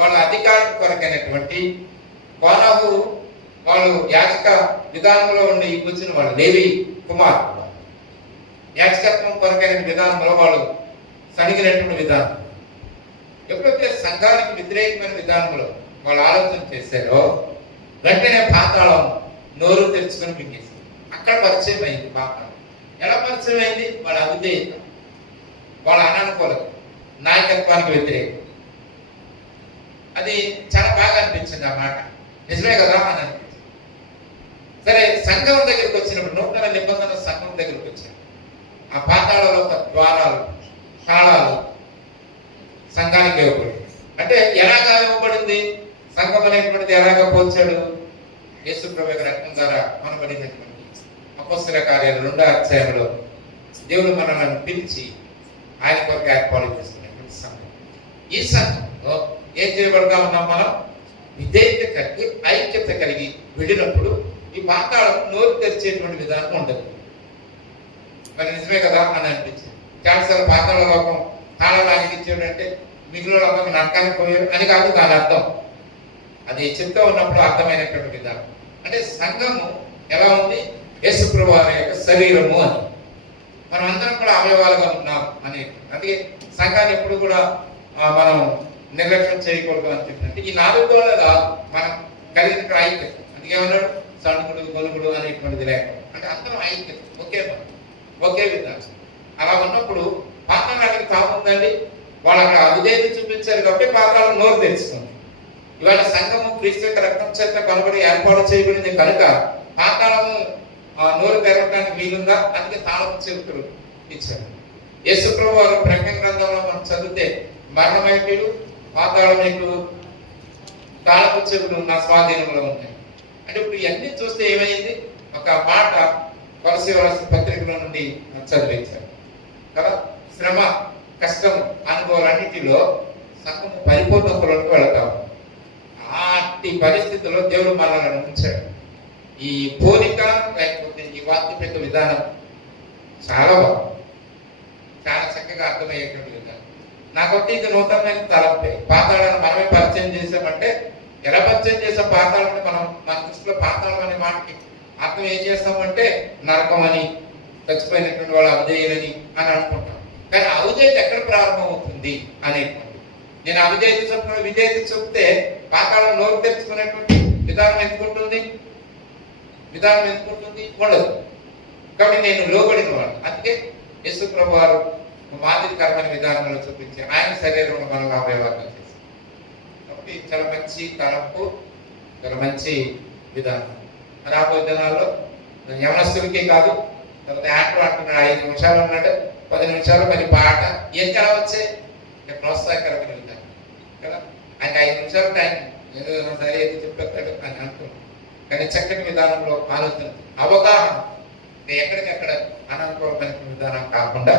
వాళ్ళ అధికారం కొరకైనటువంటి కోనహు వాళ్ళు యాచక విధానంలో ఉండి వచ్చిన వాళ్ళు లేవి కుమారుడు యాచకత్వం కొరకైన విధానంలో వాళ్ళు సణిగినటువంటి విధానం. ఎప్పుడైతే సంఘానికి వ్యతిరేకమైన విధానంలో వాళ్ళు ఆలోచన చేశారో వెంటనే పాతాళం నోరు తెరుచుకొని మింగేసింది. అక్కడ పరిచయం అయింది పాతాళం. ఎలా పరిచయం అయింది? వాళ్ళ అవిధేయత, వాళ్ళ అనానుకూలత, నాయకత్వానికి వ్యతిరేకం. అది చాలా బాగా అనిపించింది. ఆ మాట నిజమే కదా అని అనిపించింది. సరే, సంఘం దగ్గరికి వచ్చినప్పుడు నూతన నిబంధన సంఘం దగ్గరికి వచ్చారు. ఆ పాతాళలో ద్వారాలు, తాళాలు సంఘానికి ఇవ్వబడి అంటే ఎలాగా ఇవ్వబడింది? సంఘం అనేటువంటిది ఎలాగా పోల్చాడు? యేసు ప్రభు యొక్క రక్తం ద్వారా కొనబడినటువంటి అపొస్తలుల కార్యాలు 2వ అధ్యాయంలో దేవుడు మనల్ని పిలిచి ఆయన కొరకు ఏర్పాటు చేసుకునేటువంటి సంఘం. ఈ సంఘంలో ఏం చేయబడతా ఉన్నాం? మనం విధేయత కలిగి ఐక్యత కలిగి వెళ్ళినప్పుడు ఈ పాతాళం నోరు తెరిచేటువంటి విధానం ఉండదు. మరి నిజమే కదా అని అనిపించింది. చాలాసార్లు పాతాళ లోకం తాళానికి ఇచ్చేటంటే మిగిలిన లోకం నరకానికి పోయారు అని కాదు దాని అర్థం. అది చెప్తూ ఉన్నప్పుడు అర్థమైనటువంటి విధానం. అంటే సంఘము ఎలా ఉంది? యేసు ప్రభువు వారి యొక్క శరీరము అని. మనం అందరం కూడా అవయవాలుగా ఉన్నాం అని. అందుకే సంఘాన్ని ఎప్పుడు కూడా మనం నిర్లక్ష్యం చేయకూడదు అని చెప్పినట్టు ఈ 4 మనం కలిగిన ఐక్యత. అందుకే ఏమన్నాడు? సణుకుడు గొలుగుడు అనేటువంటిది లేకుండా. అంటే అందరం ఐక్యత, ఒకే మనం, ఒకే విధానం. అలా ఉన్నప్పుడు పాతాళానికి తాముందండి. వాళ్ళు అక్కడ అవిధేయత చూపించారు కాబట్టి పాతాళం నోరు తెరుచుకుంది. ఇవాళ సంఘము క్రీస్తు యొక్క రక్తం చేత కనబడి ఏర్పాటు చేయబడింది కనుక పాతాళము నోరు తెరవడానికి వీలుందా? అందుకే తాళపు చెవులు ఇచ్చారు. యేసు ప్రభువు వారు ప్రకటన గ్రంథంలో మనం చదివితే మరణమైనట్లు పాతాళమైనట్లు తాళపు చెవులు నా స్వాధీనంలో ఉన్నాయి. అంటే ఇప్పుడు ఇవన్నీ చూస్తే ఏమైంది? ఒక మాట కొలసీ పత్రికల నుండి చదివించారు కదా. శ్రమ, కష్టం, అనుభవాలన్నిటిలో సంఘము పరిపూర్ణతలోకి వెళతాము. ఆటి పరిస్థితుల్లో దేవుడు మనల్ని ఉంచాడు. ఈ పోలిక లేకపోతే ఈ వాక్యపేత విధానం చాలా బాగుంది, చాలా చక్కగా అర్థమయ్యేటువంటి విధానం. నాకొట్టి ఇది నూతనమైన తలంపే. పాతాళాన్ని మనమే పరిచయం చేసామంటే ఎలా పరిచయం చేసాం? పాతాళాన్ని మనం మన దృష్టిలో పాతాళం అనే మాటకి అర్థం ఏం చేస్తామంటే నరకం అని, చచ్చిపోయినటువంటి వాళ్ళు అవిధేయులని అని అనుకుంటాం. కానీ అవిధేయత ఎక్కడ ప్రారంభం అవుతుంది అనేటువంటి, నేను అవిధేయత చొప్పున విధేయత చెప్తే పాతాళం నోరు తెరుచుకునేటువంటి విధానం ఎందుకుంటుంది? ఉండదు. కాబట్టి నేను లోబడిన వాడు. అందుకే యేసు ప్రభు వారు మాదిరికరమైన విధానంలో చూపించి ఆయన శరీరంలో మనం అవయవాలు చేశారు. కాబట్టి చాలా మంచి తలంపు, చాలా మంచి విధానం. రాబోయే దినాల్లో యవనస్తులకే కాదు, తర్వాత యాక్టర్ అంటున్నాడు 5 నిమిషాలు ఉన్నాడు, 10 నిమిషాలు మరి పాట ఏం ఎలా వచ్చాయి? ప్రోత్సాహకరమైన విధానం కదా. ఆయన 5 నిమిషాలు టైం ఏదో సరే ఏదో చెప్పేస్తాడు అని అనుకున్నాను. కానీ చక్కటి విధానంలో ఆలోచన, అవగాహన, ఎక్కడికక్కడ అనంతమైన విధానం కాకుండా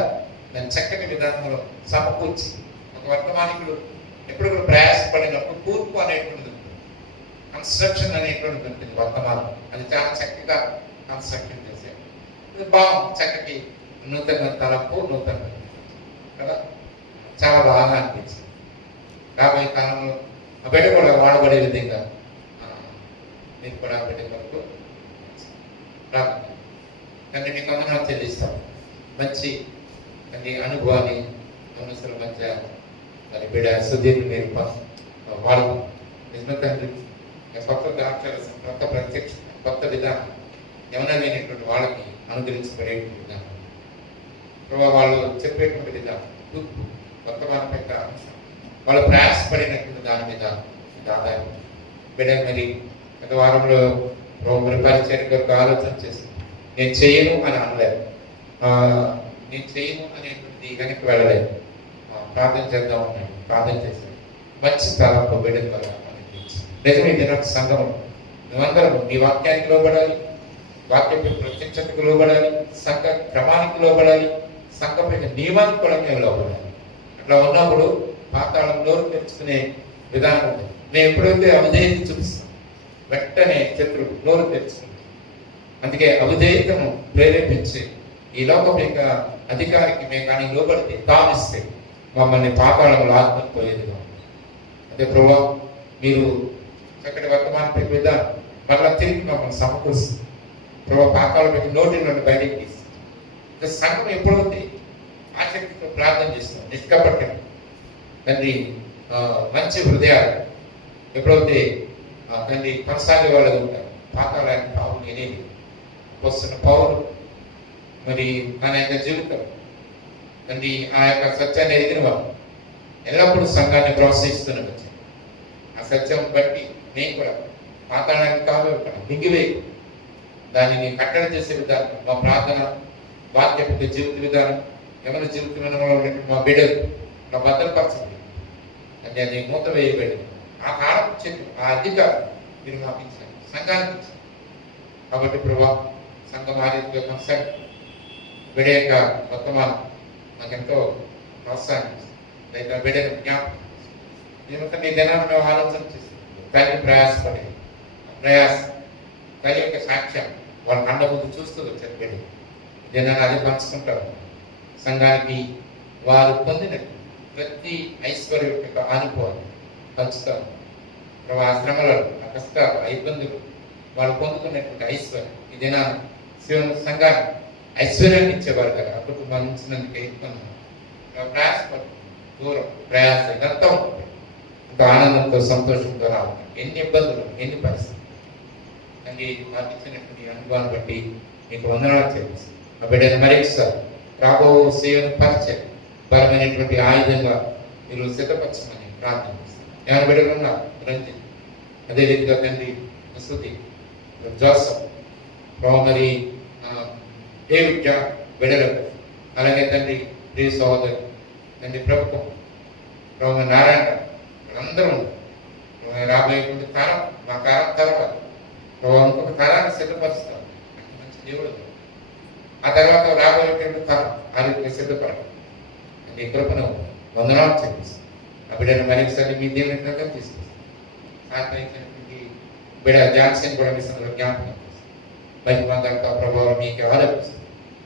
దాన్ని చక్కటి విధానంలో సమకూర్చి ఒక వర్తమానికుడు ఎప్పుడు కూడా ప్రయాసపడినప్పుడు కూర్పు అనేటువంటిది ఉంటుంది, కన్స్ట్రక్షన్ అనేటువంటిది ఉంటుంది వర్తమానం. అది చాలా చక్కగా కన్స్ట్రక్షన్ చేశారు. ఇది బాగుంది, చక్కటి నూతన తలపు, నూతన కదా, చాలా బాగా అనిపించింది. రాబోయే కాలంలో ఆ బిడ్డ కూడా వాడబడే విధంగా మీరు కూడా బిడ్డ వరకు ప్రార్థన కానీ మీకు వందనాలు చెల్లిస్తాం. మంచి అది అనుభవాన్ని మనుషుల మధ్య మరి బిడ్డ సుదీర్ఘ మీరు వాడు నిజమే తండ్రి. కొత్త ద్రాక్షరసం, కొత్త ప్రత్యక్ష, కొత్త విధానం యవనమైనటువంటి వాళ్ళకి అనుగ్రహించబడేటువంటి విధానం, వాళ్ళు చెప్పేటువంటి విధానం, వర్తమానం యొక్క అంశం, వాళ్ళు ప్రయాసపడినటువంటి దాని మీద ఆదాయం బిడ్డ మరి గత వారంలో పరిచయం కొరకు ఆలోచన చేసి నేను చేయను అని అనలేదు, నేను చేయను అనేటువంటి వెనక్కి వెళ్ళలేదు. ప్రార్థన చేద్దాం ఉన్నాడు, ప్రార్థన చేశాను. మంచి తలంపు బిడ్డ ద్వారా నిజమే దిన సంఘం మేమందరం మీ వాక్యానికి లోబడాలి, వాక్య ప్రత్యక్షతకు లోబడాలి, సంఘ క్రమానికి లోబడాలి, సంఘం యొక్క నియమానికి కూడా మేము లోబడాలి. అట్లా ఉన్నప్పుడు పాతాళం నోరు తెచ్చుకునే విధానం ఉంది. నేను ఎప్పుడైతే అవిధేయత చూపిస్తాను వెంటనే శత్రువు నోరు తెచ్చుకుంది. అందుకే అవిధేయతను ప్రేరేపించి ఈ లోకం యొక్క అధికారికి మేము కానీ లోబడితే తామిస్తే మమ్మల్ని పాతాళంలో ఆత్మకు పోయేదిగా. అదే ప్రభావ మీరు చక్కటి వర్తమాన విధానం మళ్ళా తిరిగి మమ్మల్ని సమకూరుస్తుంది. ప్రభావ పాతాళం యొక్క నోటి నుండి బయటికి తీస్తుంది. సంఘం ఎప్పుడైతే ఆసక్తితో ప్రార్థన చేస్తాం నిష్కపట్టిన తండ్రి మంచి హృదయాలు ఎప్పుడైతే తండ్రి కొనసాగే వాళ్ళు ఉంటారు. పాతాళానికి పావులు ఎనేది వస్తున్న పౌరులు మరి మన యొక్క జీవితం తండ్రి ఆ యొక్క సత్యాన్ని ఎదిగిన వాళ్ళు ఎల్లప్పుడూ సంఘాన్ని ప్రోత్సహిస్తున్నది. ఆ సత్యం బట్టి నేను కూడా పాతాళానికి కాదు మిగివేయి దానిని కట్టడి చేసే విధానం మా ప్రార్థన, వాక్యపు జీవిత విధానం, ఎవరి జీవిత విధానంలో ఉన్నటువంటి మా బిడ్డలు నా భద్రపరచండి. అది మూత వేయబడింది. ఆ కాలం ఆ అధికారం మీరు మాకు ఇచ్చారు, సంఘానికి ఇచ్చారు. కాబట్టి ప్రభా సంఘం ఆ రీతిగా కొనసాగి బిడ్డ యొక్క వర్తమానం మాకెంతో ప్రోత్సాహించింది. లేదా బిడ్డ జ్ఞాపకం ఏమంటే నీ దినాన్ని మేము ఆలోచన చేస్తాం. తల్లి ప్రయాసపడి ప్రయాసం తల్లి యొక్క సాక్ష్యం వాళ్ళ కండ ముందు చూస్తూ వచ్చారు. బిడ్డ దినాన్ని అది పంచుకుంటారు. సంఘానికి వారు పొందిన ప్రతి ఐశ్వర్యం యొక్క అనుభవాన్ని పంచుతారు. ప్రభు ఆ శ్రమలు, ఆ కష్టాలు, ఆ ఇబ్బందులు వాళ్ళు పొందుకునేటువంటి ఐశ్వర్యం ఈ దినాన్ని సంఘానికి ఐశ్వర్యాన్ని ఇచ్చేవారు కదా. ఆ కుటుంబాన్ని ఇచ్చినందుకు ఎక్కువ ప్రయాసపడు దూరం ప్రయాస ఇదంతా ఉంటుంది. ఇంకా ఆనందంతో సంతోషంతో రావాలి. ఎన్ని ఇబ్బందులు, ఎన్ని పరిస్థితులు అని నాకు ఇచ్చినటువంటి అనుభవాన్ని బట్టి మీకు వందనాలు చేస్తాను. ఆ బిడ్డను మరొకసారి రాబో సేవను పరిచయం బలమైనటువంటి ఆయుధంగా మీరు సిద్ధపరచమని ప్రార్థన చేస్తాను. ఎవరి బిడ్డలు ఉన్నారు రంజిత్, అదే రీతిగా తండ్రి మసూది, జోసఫ్, మరి డేవిడ్ బిడ్డలకు, అలాగే తండ్రి ప్రియ సహోదరు తండ్రి ప్రభుత్వం ప్రభు నారాయణ అందరూ రాబోయేటువంటి తరం మా తరం తర్వాత ప్రభు ఇంకొక తరాన్ని సిద్ధపరుస్తాం. మంచి దేవుడు. ఆ తర్వాత రాబోయేటువంటి తరం ఆ రీతిగా సిద్ధపడాలి. నీ కృపను వందనాలు చెప్పిస్తాం. ఆ బిడ్డను మరొకసారి మీ దేవునిగా తీసుకొస్తాం. సాధ్యమైనటువంటి బిడ్డ జాన్సన్ కూడా మీ సందర్భంలో జ్ఞాపకం చేస్తాం. మహిమంతా ప్రభావం మీకు ఆరోపిస్తాం.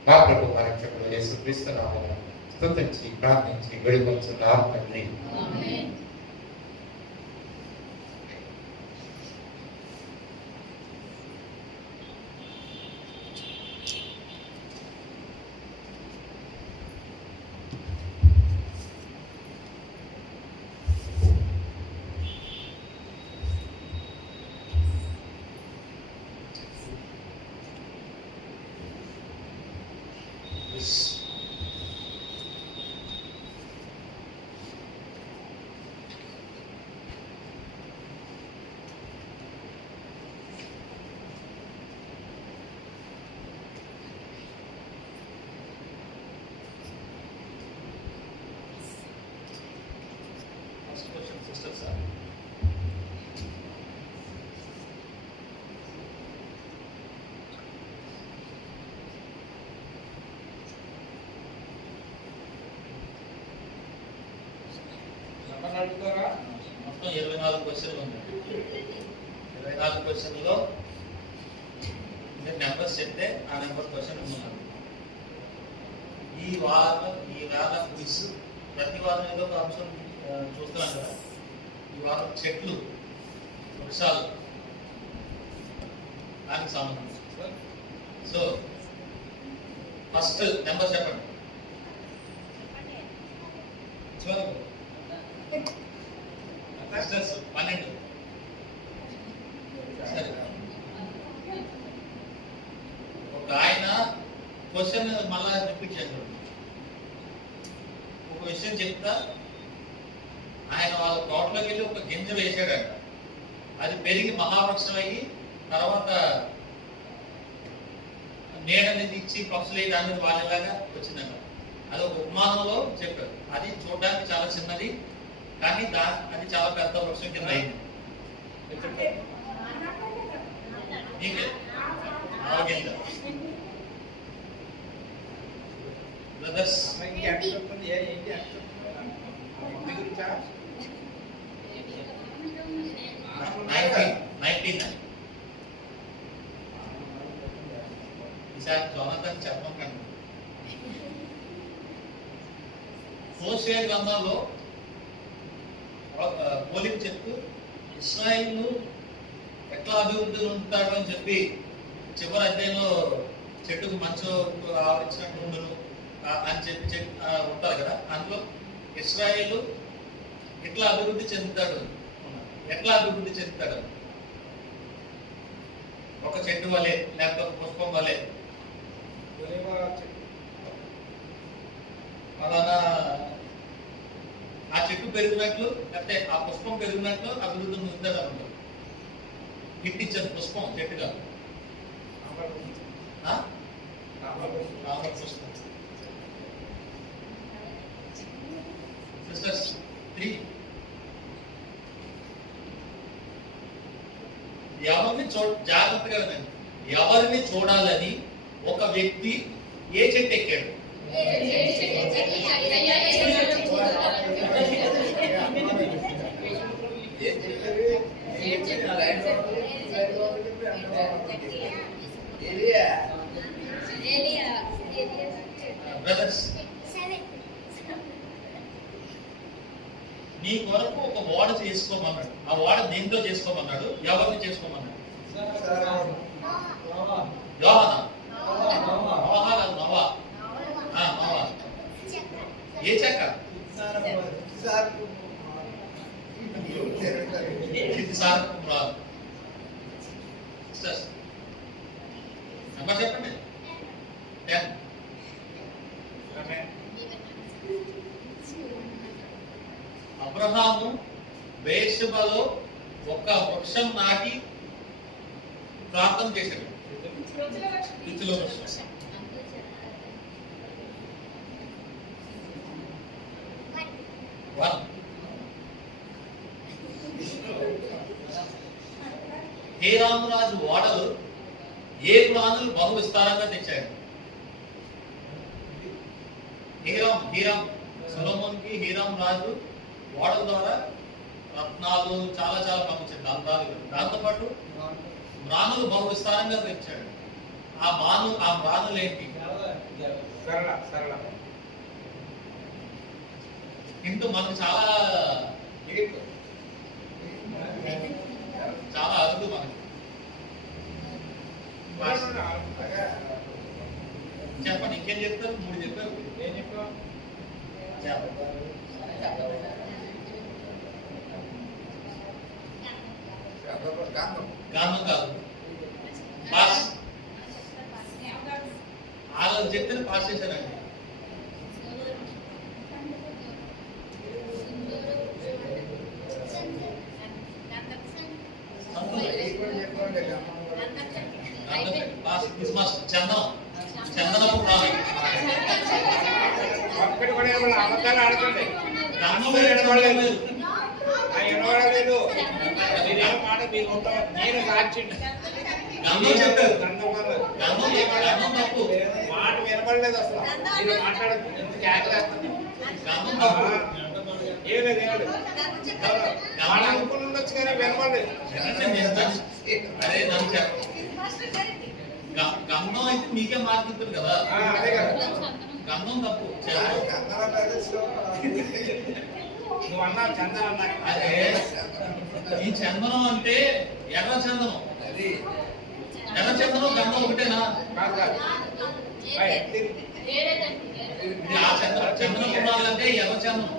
మా ప్రభు మా రక్షకుడు యేసుక్రీస్తు నామమున స్తుతించి ప్రార్థించి వేడుకొంచున్నాం తండ్రి. మొత్తం 24 క్వశ్చన్లు ఉన్నాయి. 24 క్వశ్చన్లో మీరు నెంబర్స్ చెప్తే ఆ నెంబర్ క్వశ్చన్ ఉన్నారు. ఈ వారం క్విజ్ ప్రతి వారం ఏదో ఒక అంశం చూస్తున్నాం కదా. ఈ వారం చెట్లు, వృక్షాలు దానికి సంబంధించి. సో ఫస్ట్ నెంబర్ చెప్పండి. చూడండి 12. సరే, ఒక ఆయన క్వశ్చన్ మళ్ళా రిపీట్ చేస్తాడు. ఒక విషయం చెప్తా, ఆయన వాళ్ళ తోటలోకి వెళ్ళి ఒక గింజ వేసాడంట. అది పెరిగి మహావృక్షం అయ్యి తర్వాత నీడని ఇచ్చి పక్షులు దాని మీద వాళ్ళలాగా వచ్చిందంట. అది ఒక ఉపమానంలో చెప్పారు. అది చూడడానికి చాలా చిన్నది, కానీ అది చాలా పెద్ద వృక్షం కింద అయింది. బ్రదర్స్, ఈసారి జోనాథన్ చెప్పకండి. హోషేయ గ్రంథంలో పోలిక చెప్తూ ఇశ్రాయేలు ఎట్లా అభివృద్ధి ఉంటాడు అని చెప్పి చివరి అధ్యాయంలో చెట్టుకు మంచు ఆవరించినట్టు ఉండును అని చెప్పి ఉంటారు కదా. అందులో ఇశ్రాయేలు ఎట్లా అభివృద్ధి చెందుతాడు, ఎట్లా అభివృద్ధి చెందుతాడు? ఒక చెట్టు వలె, లేకపోతే పుష్పం వలె. అలానా ఆ చెట్టు పెరిగినట్లు, లేకపోతే ఆ పుష్పం పెరిగినట్లు అభివృద్ధి పొందుతాడు అనుకుంటారు. గిట్టించదు పుష్పం చెట్టుగా, పుష్పం. సిస్టర్స్ 3 ఎవరిని జాగ్రత్తగా వినండి. ఎవరిని చూడాలని ఒక వ్యక్తి ఏ చెట్టు ఎక్కాడు? బ్రదర్స్, నీ కొరకు ఒక ఓడ చేసుకోమన్నాడు. ఆ ఓడ దేంతో చేసుకోమన్నాడు? ఎవరిని చేసుకోమన్నాడు? యోహానా? నోహా కాదు, నోవా. నోవా. ఏ చెక్క? నెంబర్ చెప్పండి. 10. అబ్రహాము బేర్షెబాలో ఒక వృక్షం నాటి ప్రార్థన చేశాడు. రుచిలో వృక్షం. హీరాము రాజు ఓడలు ఏ ప్లానులు బహు విస్తారంగా తెచ్చాడు? హీరామ్ సొలొమోన్కి హీరామ్ రాజు ఓడల ద్వారా రత్నాలు చాలా చాలా పంపించాడు. దాంతోపాటు మ్రానులు బహు విస్తారంగా తెచ్చాడు. ఆ మ్రానులు ఏంటి? ఇంటూ మనకు చాలా అరుదు మనకి. చెప్పండి, ఇంకేం చెప్తారు? 3 చెప్పారు. ఏం చెప్పారు? గానం కాదు, పాస్. వాళ్ళు చెప్తే పాస్ చేశారండి. చందనపు ప్రాణి. అబద్ధాలు ఆడుతుంది. గంధం చెప్పారు. గంధం తప్పు. మాట వినపడలేదు అసలు. మీరు మాట్లాడదు. గంధం తప్పు. అనుకుని ఉండొచ్చు కానీ వినపడలేదు. అరే నన్ను చెప్ప. గంధం అయితే మీకే మార్కుతుంది కదా. గంధం తప్పు. నువ్వు అన్నావు చందనం అన్నా. అదే ఈ చందనం అంటే ఎర్ర చందనం. ఎర్ర చందనం గంధం ఒకటేనా? ఇది ఆ చందనం ఉండాలంటే ఎర్ర చందనం.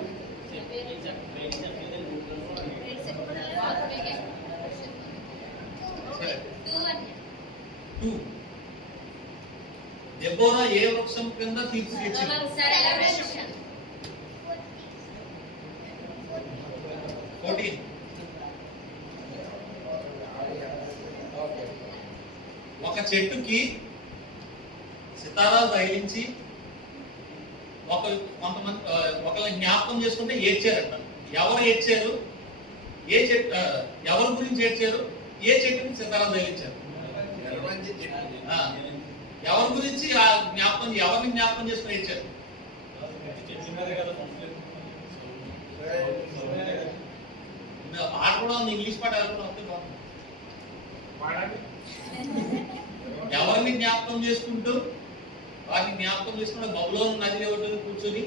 దెబోరా ఏ వృక్షం కింద తీర్పు తీర్చింది? 14. ఒక చెట్టుకి సితారాలు తగిలించి కొంతమంది ఒకళ్ళ జ్ఞాపకం చేసుకుంటే ఏడ్చారంట. ఎవరు ఏడ్చారు? ఏ చెట్టు? ఎవరి గురించి ఏడ్చారు? ఏ చెట్టుకి సితారాలు తగిలించారు? ఎవరి గురించి ఆ జ్ఞాపకం, ఎవరిని జ్ఞాపకం చేసుకుని ఏడ్చారు? పాట కూడా ఉంది, ఇంగ్లీష్ పాట ఎవరిని జ్ఞాపకం చేసుకుంటూ, వారిని జ్ఞాపకం చేసుకుంటూ బబులోను నది ఒడ్డున కూర్చొని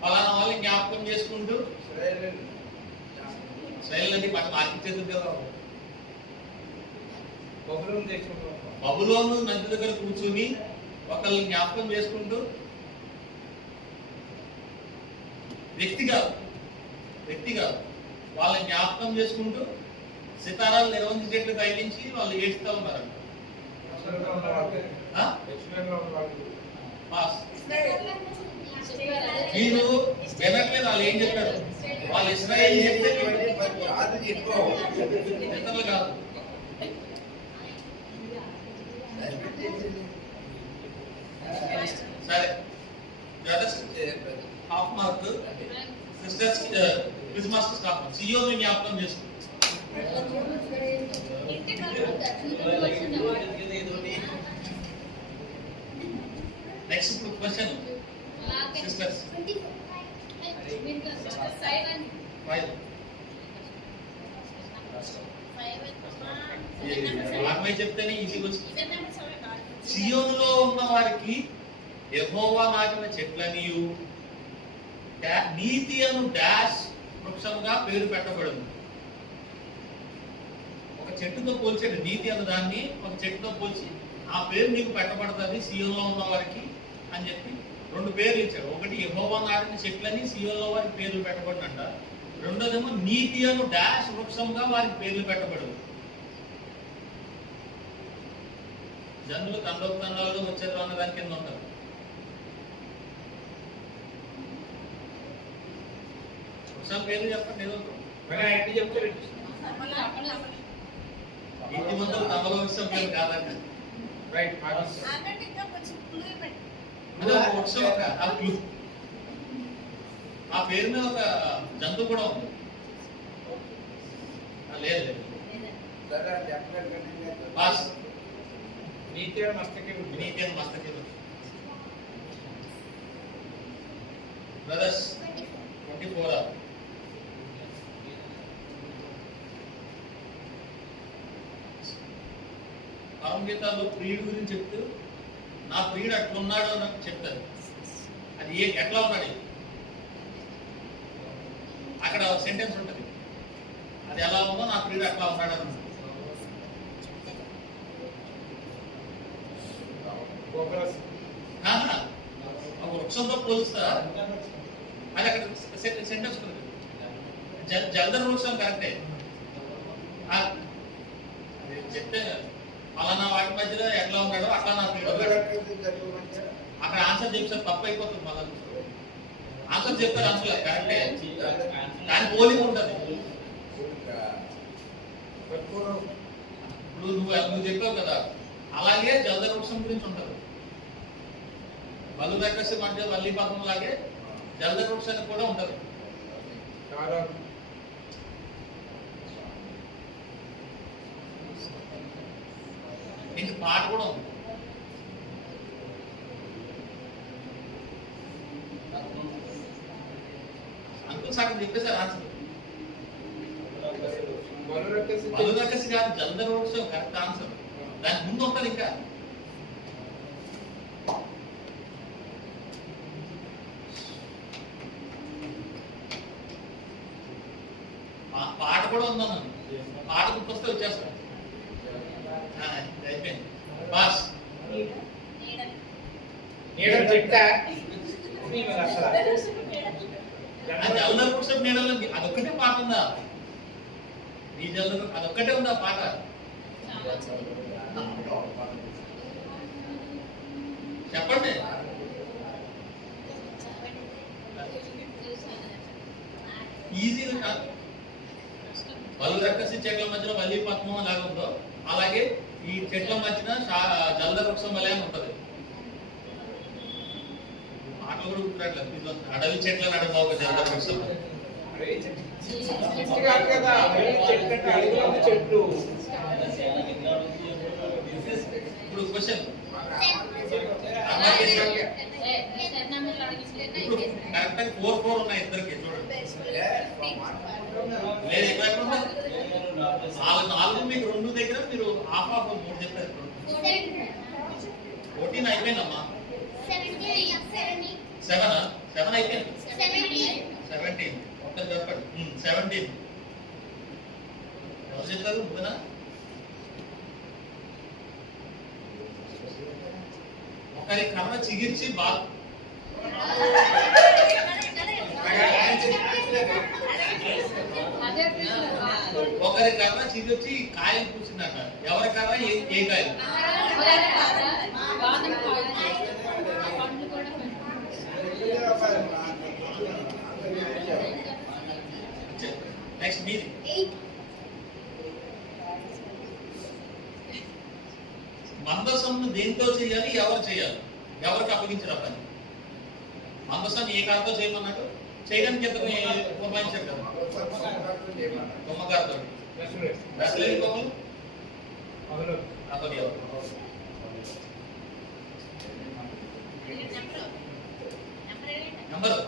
ఫలానా వాళ్ళని జ్ఞాపకం చేసుకుంటూ శైలి పాట మార్పించేది కదా. బబులోను నది దగ్గర కూర్చొని ఒకళ్ళని జ్ఞాపకం చేసుకుంటూ వ్యక్తిగా వాళ్ళని జ్ఞాపకం చేసుకుంటూ సితారాలు నిర్వహించేట్లు తగిలించి వాళ్ళు ఏడుస్తూ ఉన్నారంట. మీరు వినట్లేదు. వాళ్ళు ఏం చెప్పారు? వాళ్ళు ఇశ్రాయేలు చెప్తే ఇతరులు కాదు. సరే, హాఫ్ మార్క్ సిస్టర్స్ క్రిస్మస్ కి స్టాప్. సియోని జ్ఞాపకం చేసుకో. ఇంటి నెక్స్ట్ ఇప్పుడు క్వశ్చన్ సిస్టర్స్ వాక్మై చెప్తేనే ఈజీగా వస్తుంది. సియోనులో ఉన్న వారికి యెహోవా నాటిన చెట్లనియు నీతి అను డాష్ వృక్షంగా పేరు పెట్టబడింది. ఒక చెట్టుతో పోల్చాడు, నీతి అన్న దాన్ని ఒక చెట్టుతో పోల్చి ఆ పేరు నీకు పెట్టబడుతుంది సియోనులో ఉన్న వారికి అని చెప్పి 2 పేర్లు ఇచ్చాడు. ఒకటి యెహోవా నాటిన చెట్లని సియోనులో వారికి పేర్లు పెట్టబడినంట, రెండోదేమో నీతి అను డాష్ వృక్షంగా వారికి పేర్లు పెట్టబడింది. జనులు తండోపతండాలుగా వచ్చారు అన్న దాని కింద ఉంటారు. వృక్షం పేర్లు చెప్పండి. ఏదో ఇంటి ముందు తమలో వృక్షం పేరు కాదండి. అన్నట్టు ఇంకా కొంచెం క్లూ పెట్టు. అదే ఒక వృక్షం ఆ పేరు మీద ఒక జంతువు కూడా ఉంది. లేదు లేదు బాస్ నీతి అని మస్తకి బ్రదర్స్ 24 పరమగీతాల్లో ప్రియుడు గురించి చెప్తూ నా ప్రియుడు అట్లున్నాడు అని చెప్తారు. అది ఎట్లా ఉన్నాడు అక్కడ సెంటెన్స్ ఉంటుంది, అది ఎలా ఉందో నా ప్రియుడు అట్లా ఉన్నాడు అని. ఒక వృక్షంతో పోలుస్తా అది అక్కడ సెంటెన్స్ ఉంటుంది. జల్దర్ వృక్షం కరెక్టే, చెప్తే పలానా వాటి మధ్యలో ఎట్లా ఉన్నాడో అట్లా నా ప్రియుడు అక్కడ ఆన్సర్ చెప్తారు. తప్పు అయిపోతుంది, మళ్ళీ ఆన్సర్ చెప్తారు ఆన్సర్ కరెక్టే, దాని పోలిక ఉంటుంది. ఇప్పుడు నువ్వు చెప్పావు కదా, అలాగే జల్దర్ వృక్షం గురించి ఉంటుంది. బలు రకసి మధ్య వల్లి పదం లాగే జల్దర్ వృక్షానికి కూడా ఉంటుంది. ఇంక పాట కూడా ఉంది. అంకుల్ సగం చెప్పేసారు ఆన్సర్. బలు రకసి కాదు, జల్దర్ వృక్షం కరెక్ట్ ఆన్సర్. దానికి ముందు ఉంటుంది ఇంకా. పాట కూడా ఉందన్నాను, పాట గుర్తొస్తే వచ్చేస్తాను. అయిపోయింది బాస్. జల్దర్ వృక్షం నీడలో అదొక్కటే పాట ఉందా? నీ జల్దర్ అదొక్కటే ఉందా పాట? చెప్పండి. ఈజీగా కాదు. పలు రకసి చెట్ల మధ్యలో వల్లి పద్మం లాగా ఉందో అలాగే ఈ చెట్ల మధ్యన జల్దర్ వృక్షం వలె అని ఉంటది. మాటలు కూడా గుర్తురాట్లేదు. అడవి చెట్ల నడుమ ఒక జల్దర్ వృక్షం. ఇప్పుడు క్వశ్చన్ ఇప్పుడు కరెక్ట్ 4 ఉన్నాయి ఇద్దరికి. చూడండి లేదు ఇక్కడ 4 మీకు 2 దగ్గర మీరు హాఫ్ 3 చెప్పారు. 14 అయిపోయిందమ్మా. 7 అయిపోయింది. 17 ఒకటి చెప్పండి. 17 ఎవరు చెప్తారు? నువ్వునా? ఒకరి కర్ర చిగిర్చి ఒకరి కర్ర చిగిర్చి కాయలు కూర్చుందట. ఎవరి కర్ర ఏ కాయలు? నెక్స్ట్ మీది. మందసంను దేంతో చేయాలి, ఎవరు చేయాలి, ఎవరికి అప్పగించిన పని? మందసాన్ని ఏ కారుతో చేయమన్నాడు? చేయడానికి ఎంత పురమాయించాడు కదా, బొమ్మగారితో. బ్యాచిలర్ ఇంకొకరు అతను ఎవరు? నెంబర్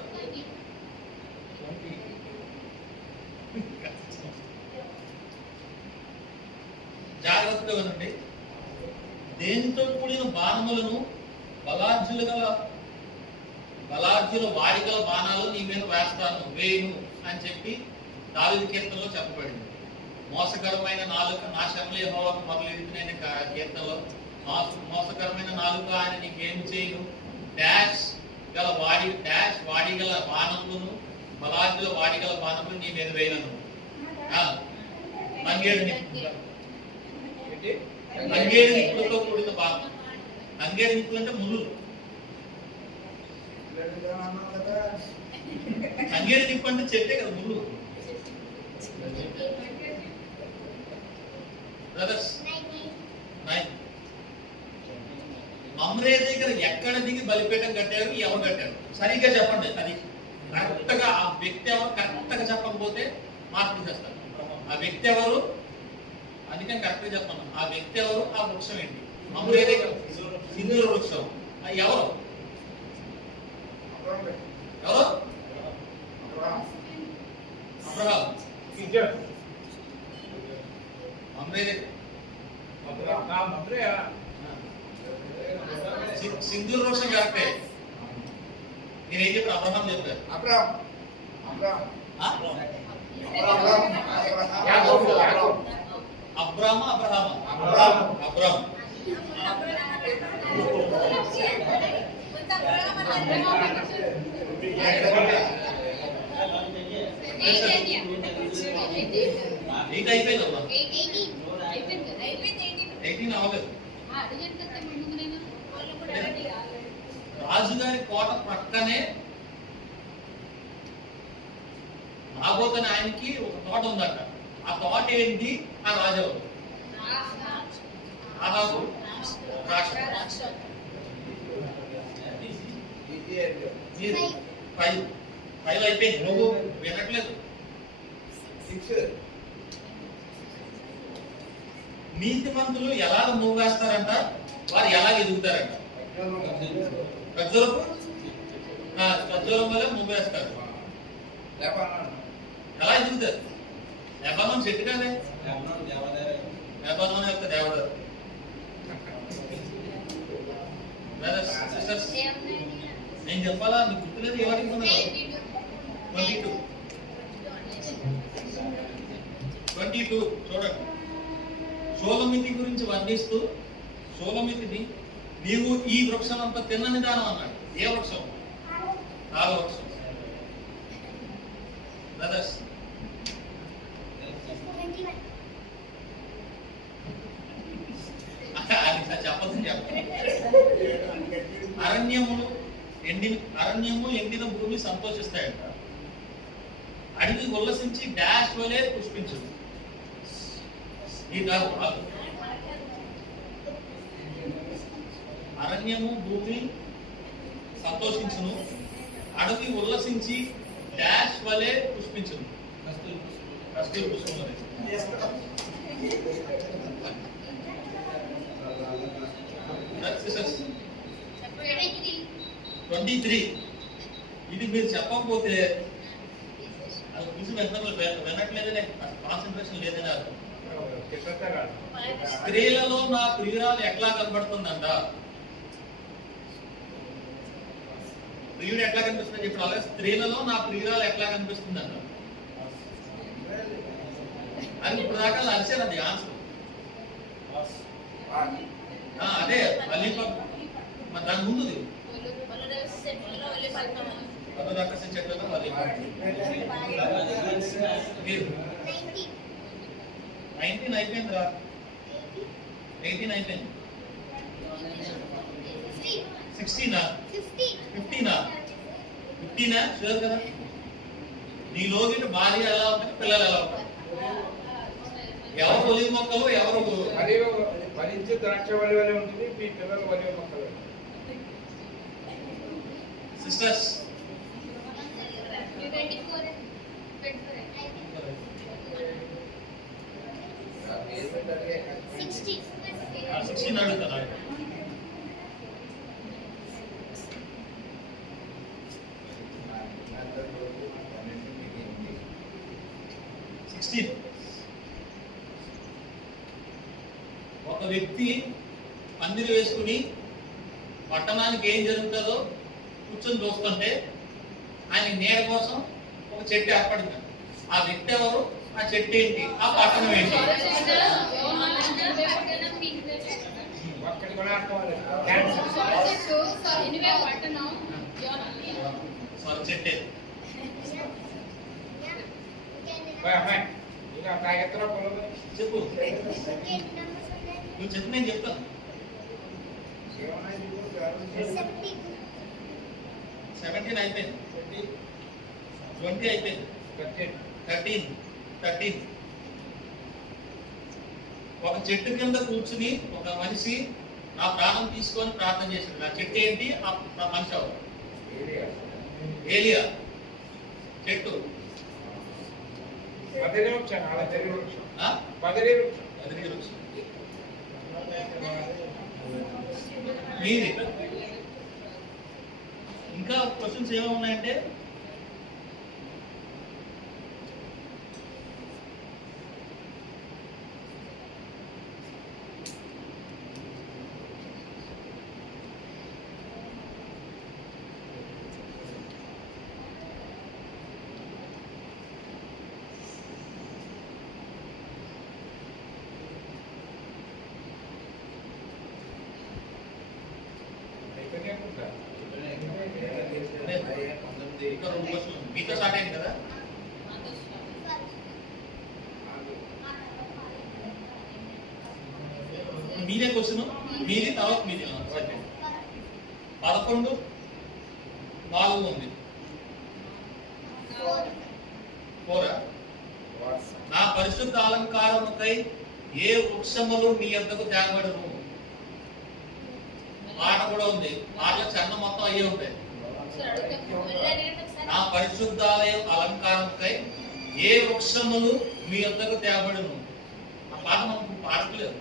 జాగ్రత్తగా వినండి. దేనితో కూడిన బాణములను బలార్జుల వాడిగల బాణాలు నీ మీద వేయును అని చెప్పి దావీదు కీర్తనలో చెప్పబడింది. మోసకరమైన నాలుక నా శ్రమలు యెహోవాకు మొదలెడుతున్న కీర్తనలో మోసకరమైన నాలుక ఆయన నీకేం చేయను, డాష్ వాడిగల బాణములను బలార్జుల వాడిగల బాణములు నీ మీద వేయను. మంగేడు నిప్పులతో కూడిన బాణం. మంగేడు నిప్పులు అంటే ముళ్ళు. మంగేడు నిప్పు అంటే చెట్టే కదా, ముళ్ళు. బ్రదర్స్, మమ్రే దగ్గర ఎక్కడ దిగి బలిపీఠం కట్టారు, ఎవరు కట్టారు సరిగ్గా చెప్పండి. అది కరెక్ట్గా ఆ వ్యక్తి ఎవరు కరెక్ట్గా చెప్పకపోతే మార్పులు చేస్తారు. ఆ వ్యక్తి ఎవరు, అందుకని కరెక్ట్గా చెప్పండి. ఆ వ్యక్తి ఎవరు, ఆ వృక్షం ఏంటి? మమ్రే దగ్గర సింధూర వృక్షం. ఎవరు ఎవరు? అబ్రహాం. మమ్రే సింధూర వృక్షం కరెక్టే. నేనేం చెప్పారు? అబ్రహాం చెప్పారు. అబ్రామా అబ్రామ్. ఎయిట్ అయిపోయిందమ్మా. 18 అవ్వలేదు. రాజుగారి కోట ప్రక్కనే నాబోతని ఆయనకి ఒక తోట ఉందట. ఆ తోట ఏంటి? ఆ రాజు ఆహాబు ద్రాక్ష. 5 అయిపోయింది. నువ్వు వినట్లేదు. 6. నీతిమంతులు ఎలాగ మూవ్ వేస్తారంట, వారు ఎలాగ ఎదుగుతారంట. ఖర్జూరం వల్ల మూవ్ వేస్తారు. ఎలా ఎదుగుతారు? లెబానోన్ చెట్టు కాదే, లెబానోన్ యొక్క దేవదారు. నేను చెప్పాలా? మీకు గుర్తులేదు? ఎవరికి 22 చూడండి. షోలమితి గురించి వర్ణిస్తూ, షోలమితిని నీవు ఈ వృక్షం అంతా తిన్నని దానం అన్నాడు. ఏ వృక్షం? నాగ వృక్షం. బ్రదర్స్, చెప్పదని చెప్పండి. అరణ్యము ఎండిన భూమి సంతోషిస్తాయంట. అడవి ఉల్లసించి డాష్ వలె పుష్పించదు. ఈ కాదు, అరణ్యము భూమి సంతోషించును, అడవి ఉల్లసించి డాష్ వలె పుష్పించును. కస్తూరి పుష్పం. 23. ఇది మీరు చెప్పకపోతే అది చూసి వినట్లేదనే కాన్సన్ట్రేషన్ లేదని అర్థం. స్త్రీలలో నా ప్రియురాలు ఎట్లా కనబడుతుందంట. ప్రియుడు ఎట్లా కనిపిస్తుందని చెప్పి అలాగే స్త్రీలలో నా ప్రియురాలు ఎట్లా కనిపిస్తుందంట. అది ఇప్పుడు దాకా అరిచాను. అది ఆన్సర్ అదే మరి దాని ముందు చెట్లలో మీరు 19 అయిపోయిందిరా. 18 అయిపోయింది. 16 15 షూర్ కదా? నీలోకి భార్య ఎలా ఉంటుంది, పిల్లలు ఎలా ఉంటారు? ఎవరు ఒలివ మొక్కలు, ఎవరు ఫలించే ద్రాక్ష వలి వలె ఉంటుంది, మీ పిల్లలు ఒలివ మొక్కలు. సిస్టర్స్, 24. 16 అడుగుతారా? ఒక వ్యక్తి పందిరి వేసుకుని పట్టణానికి ఏం జరుగుతుందో కూర్చొని చూస్తుంటే ఆయన నీడ కోసం ఒక చెట్టు ఏర్పడింది. ఆ వ్యక్తి ఎవరు, ఆ చెట్టు ఏంటి, ఆ పట్టణం ఏంటి? ఒక్కటి కూడా అర్థం అవ్వలేదు. చెట్టే. ఓయ్ అమ్మాయి, ఇలా తాగెత్తరా పొలం? చెప్పు, నువ్వు చెప్పు, నేను చెప్తాను. 17 అయిపోయింది, 20 అయిపోయింది, 13. ఒక చెట్టు కింద కూర్చుని ఒక మనిషి నా ప్రాణం తీసుకొని ప్రార్థన చేశాడు. నా చెట్టు ఏంటి, ఆ మనిషి ఎవరు? ఏలియా. చెట్టు పదిరి వృక్షం, పదిరి వృక్షం. ఆ? పదిరి వృక్షం. అదిరి వృక్షం. మీది ఇంకా క్వశ్చన్స్ ఏమేమి ఉన్నాయంటే, అయిపోయినాయి అనుకుంటా. ఇంకా 2 క్వశ్చన్ మీతో స్టార్ట్ అయింది కదా. మీదే క్వశ్చన్, మీది తర్వాత మీది. 11:4 ఉంది. 4. నా పరిశుద్ధ అలంకారముకై ఏ వృక్షములు నీ యొద్దకు తేబడును. మాట కూడా ఉంది, మాటల చరణం మొత్తం అయ్యే ఉంటాయి. నా పరిశుద్ధాలయం అలంకారంకై ఏ వృక్షములు మీ యొద్దకు తేబడును. ఆ పాట మనకు పాడట్లేదు.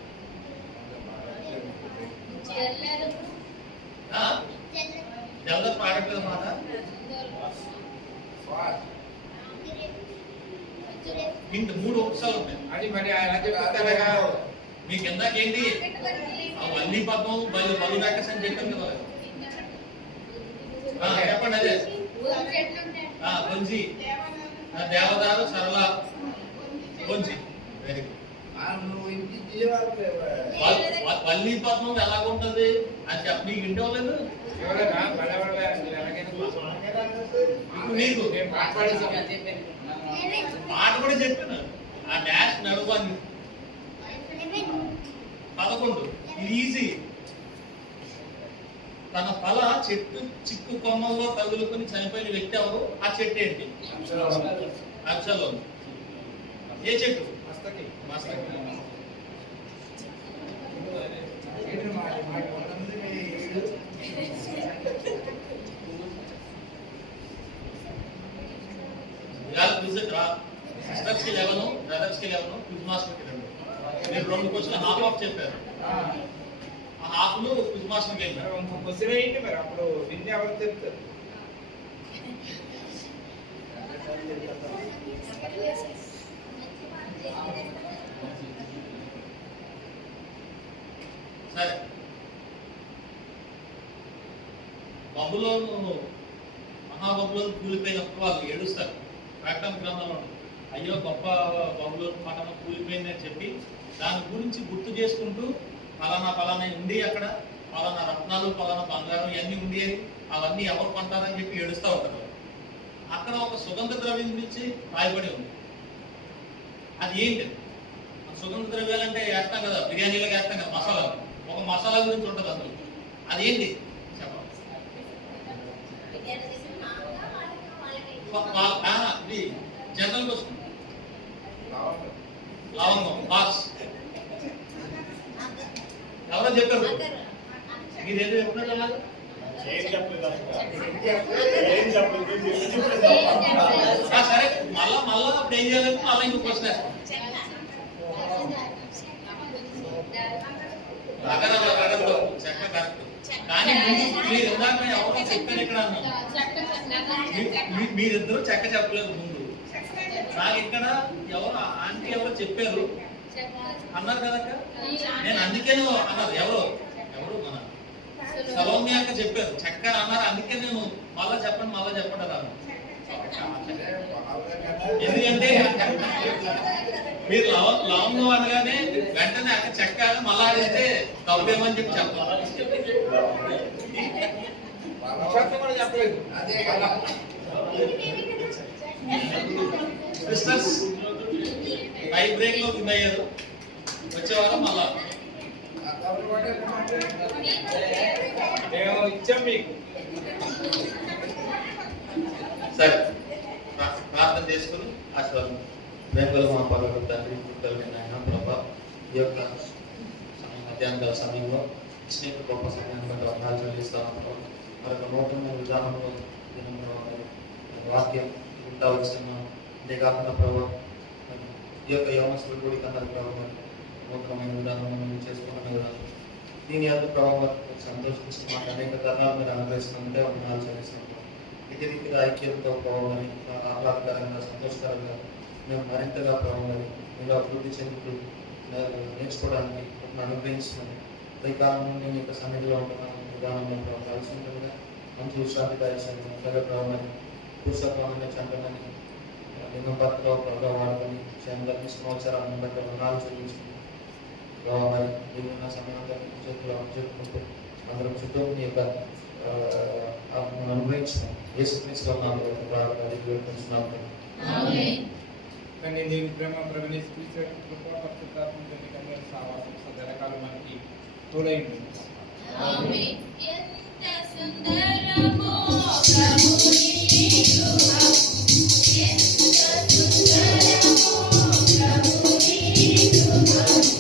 జల్ద పాడట్లేదు మాట. ఇంత 3 వృక్షాలు ఉంటాయి. అది మరి అలా చెప్తారా? మీకు ఇందాకేంటి వల్లి పద్మం బలు రాకేష్ అని చెప్పాను కదా. చెప్పండి అదే. కొంచి దేవదారు సరళ కొంచి. Very good. వల్లి పద్మం ఎలాగుంటది అని చెప్పి నీకు వింటలేదు. ఎవరైనా బలబడలే ఎలాగైనా నీకు నేను మాట్లాడేసాను. మాట కూడా చెప్పాను. ఆ డాష్ నడవాలి. 11 ఇది ఈజీ. తన తల చెట్టు చిక్కు కొమ్మల్లో తగులుకొని చనిపోయిన వ్యక్తి ఎవరు, ఆ చెట్టు ఏంటి? అక్షలో. ఏ చెట్టు? మస్తకి. మస్తకి. ఇవాళ క్విజ్ రా. సిస్టర్స్ కి 11, బ్రదర్స్ కి 11, క్విజ్ మాస్టర్ కి 2. మీరు 2 క్వశ్చన్ హాఫ్ ఆఫ్ చెప్పారు. ఆ హాఫ్ లో క్విజ్ మాస్టర్ కి వెళ్ళారు. ఇంకో క్వశ్చన్ ఏంటి మరి అప్పుడు విన్ని ఎవరు చెప్తారు? సరే, బబులోను మహాబబులోను కూలిపోయినప్పుడు వాళ్ళు ఏడుస్తారు. ప్రకటన గ్రంథంలో అయ్యో గొప్ప బబులోను పట్టణం కూలిపోయింది అని చెప్పి దాని గురించి గుర్తు చేసుకుంటూ ఫలానా ఉండి అక్కడ ఫలానా రత్నాలు ఫలానా బంగారం ఇవన్నీ ఉండి అని అవన్నీ ఎవరు కొంటారని చెప్పి ఏడుస్తూ ఉంటారు. అక్కడ ఒక సుగంధ ద్రవ్యం గురించి రాయబడి ఉంది. అది ఏంటి? సుగంధ ద్రవ్యాలు అంటే వేస్తాం కదా, బిర్యానీలోకి వేస్తాం కదా మసాలా. ఒక మసాలా గురించి ఉంటుంది అందులో. అదేంటి చెప్పండి. ఇది జనరల్ క్వశ్చన్. లవంగం. బాక్స్ ఎవరో చెప్పారు. మీరు ఏదో చెప్తున్నారు. సరే, మళ్ళా అప్పుడు ఏం చేయాలి? మళ్ళీ ఇంకో క్వశ్చన్ వేస్తాం. మీరు ఇందాక ఎవరో చెప్పారు ఇక్కడ అన్నారు. మీరిద్దరూ చెక్క చెప్పలేదు ముందు. నాకు ఇక్కడ ఎవరు ఆంటీ ఎవరో చెప్పారు అన్నారు కదక్క. నేను అందుకే అన్నారు ఎవరు మన సలోమ్య అక్క చెప్పారు చెక్క అన్నారు. అందుకే నేను మళ్ళా చెప్పండి అన్నారు. ఎందుకంటే మీరు లవంగం అనగానే వెంటనే అక్క చెక్క మళ్ళా అడిగితే తప్పేమని చెప్పి చెప్పాలి. కూడా చెప్పలేదు. సిస్టర్స్ పై బ్రేక్ లో కింద అయ్యారు. వచ్చేవాళ్ళం మళ్ళా మేము ఇచ్చాం మీకు. సరే ప్రార్థన చేసుకుని ఆశీర్వాదం. రేపలు మా పగలు తండ్రి కలిగిన ఆయన ప్రభా ఈ యొక్క మధ్యాహ్న సమయంలో స్నేహితు గొప్ప సమయాన్ని బట్టి వందనాలు చెల్లిస్తాము. మరొక నూతన విధానంలో వాక్యం ఉంటా వచ్చిన అంతేకాకుండా ప్రభావ ఈ యొక్క యవనస్తుల కూడి కన్నా ప్రభావం నూతనమైన విధానం చేసుకున్న విధానం దీని యొక్క ప్రభావం సంతోషించి మాకు అనేక తరుణాలు మీరు అనుగ్రహిస్తుంటే వందనాలు చెల్లిస్తున్నాం. ఇది రీతిగా ఐక్యంతో ప్రభావం ఆహ్లాదకరంగా సంతోషకరంగా మేము మరింతగా ప్రభావం మీరు అభివృద్ధి చెందుతూ నేర్చుకోవడానికి అనుగ్రహిస్తున్నాను. ఈ కాలం నుండి మీ యొక్క సన్నిధిలో ఉంటున్నాను విధానంలో ప్రభావం కలిసి ఉంటుందిగా మంచి విశ్రాంతి దాయిస్తాను. అట్లాగే ప్రభావం పురుషత్వాన్ని చంపమని లింగం పత్రలో ప్రభావం వాడుకొని అందరికీ సంవత్సరాలను బట్టి వందనాలు చెల్లించుకుంటాం. ప్రభావం మిగిలిన సమయంలో చేతులు చెప్పుకుంటూ అందరం చుట్టూ మీ యొక్క అనుగ్రహించున్నాం. యేసుక్రీస్తు నామములో ప్రార్థన వేడుకుంటున్నాము. కానీ నేను ప్రేమ ప్రవేశించే కృప పరిశుద్ధాత్మ తండ్రి సావాసం సదరకాలం మనకి తోడై ఉంటుంది. ఆమేన్. ఎంత సుందరమో ప్రభుని కృప, ఎంత సుందరమో ప్రభుని కృప, నన్ను నీకు ప్రభుని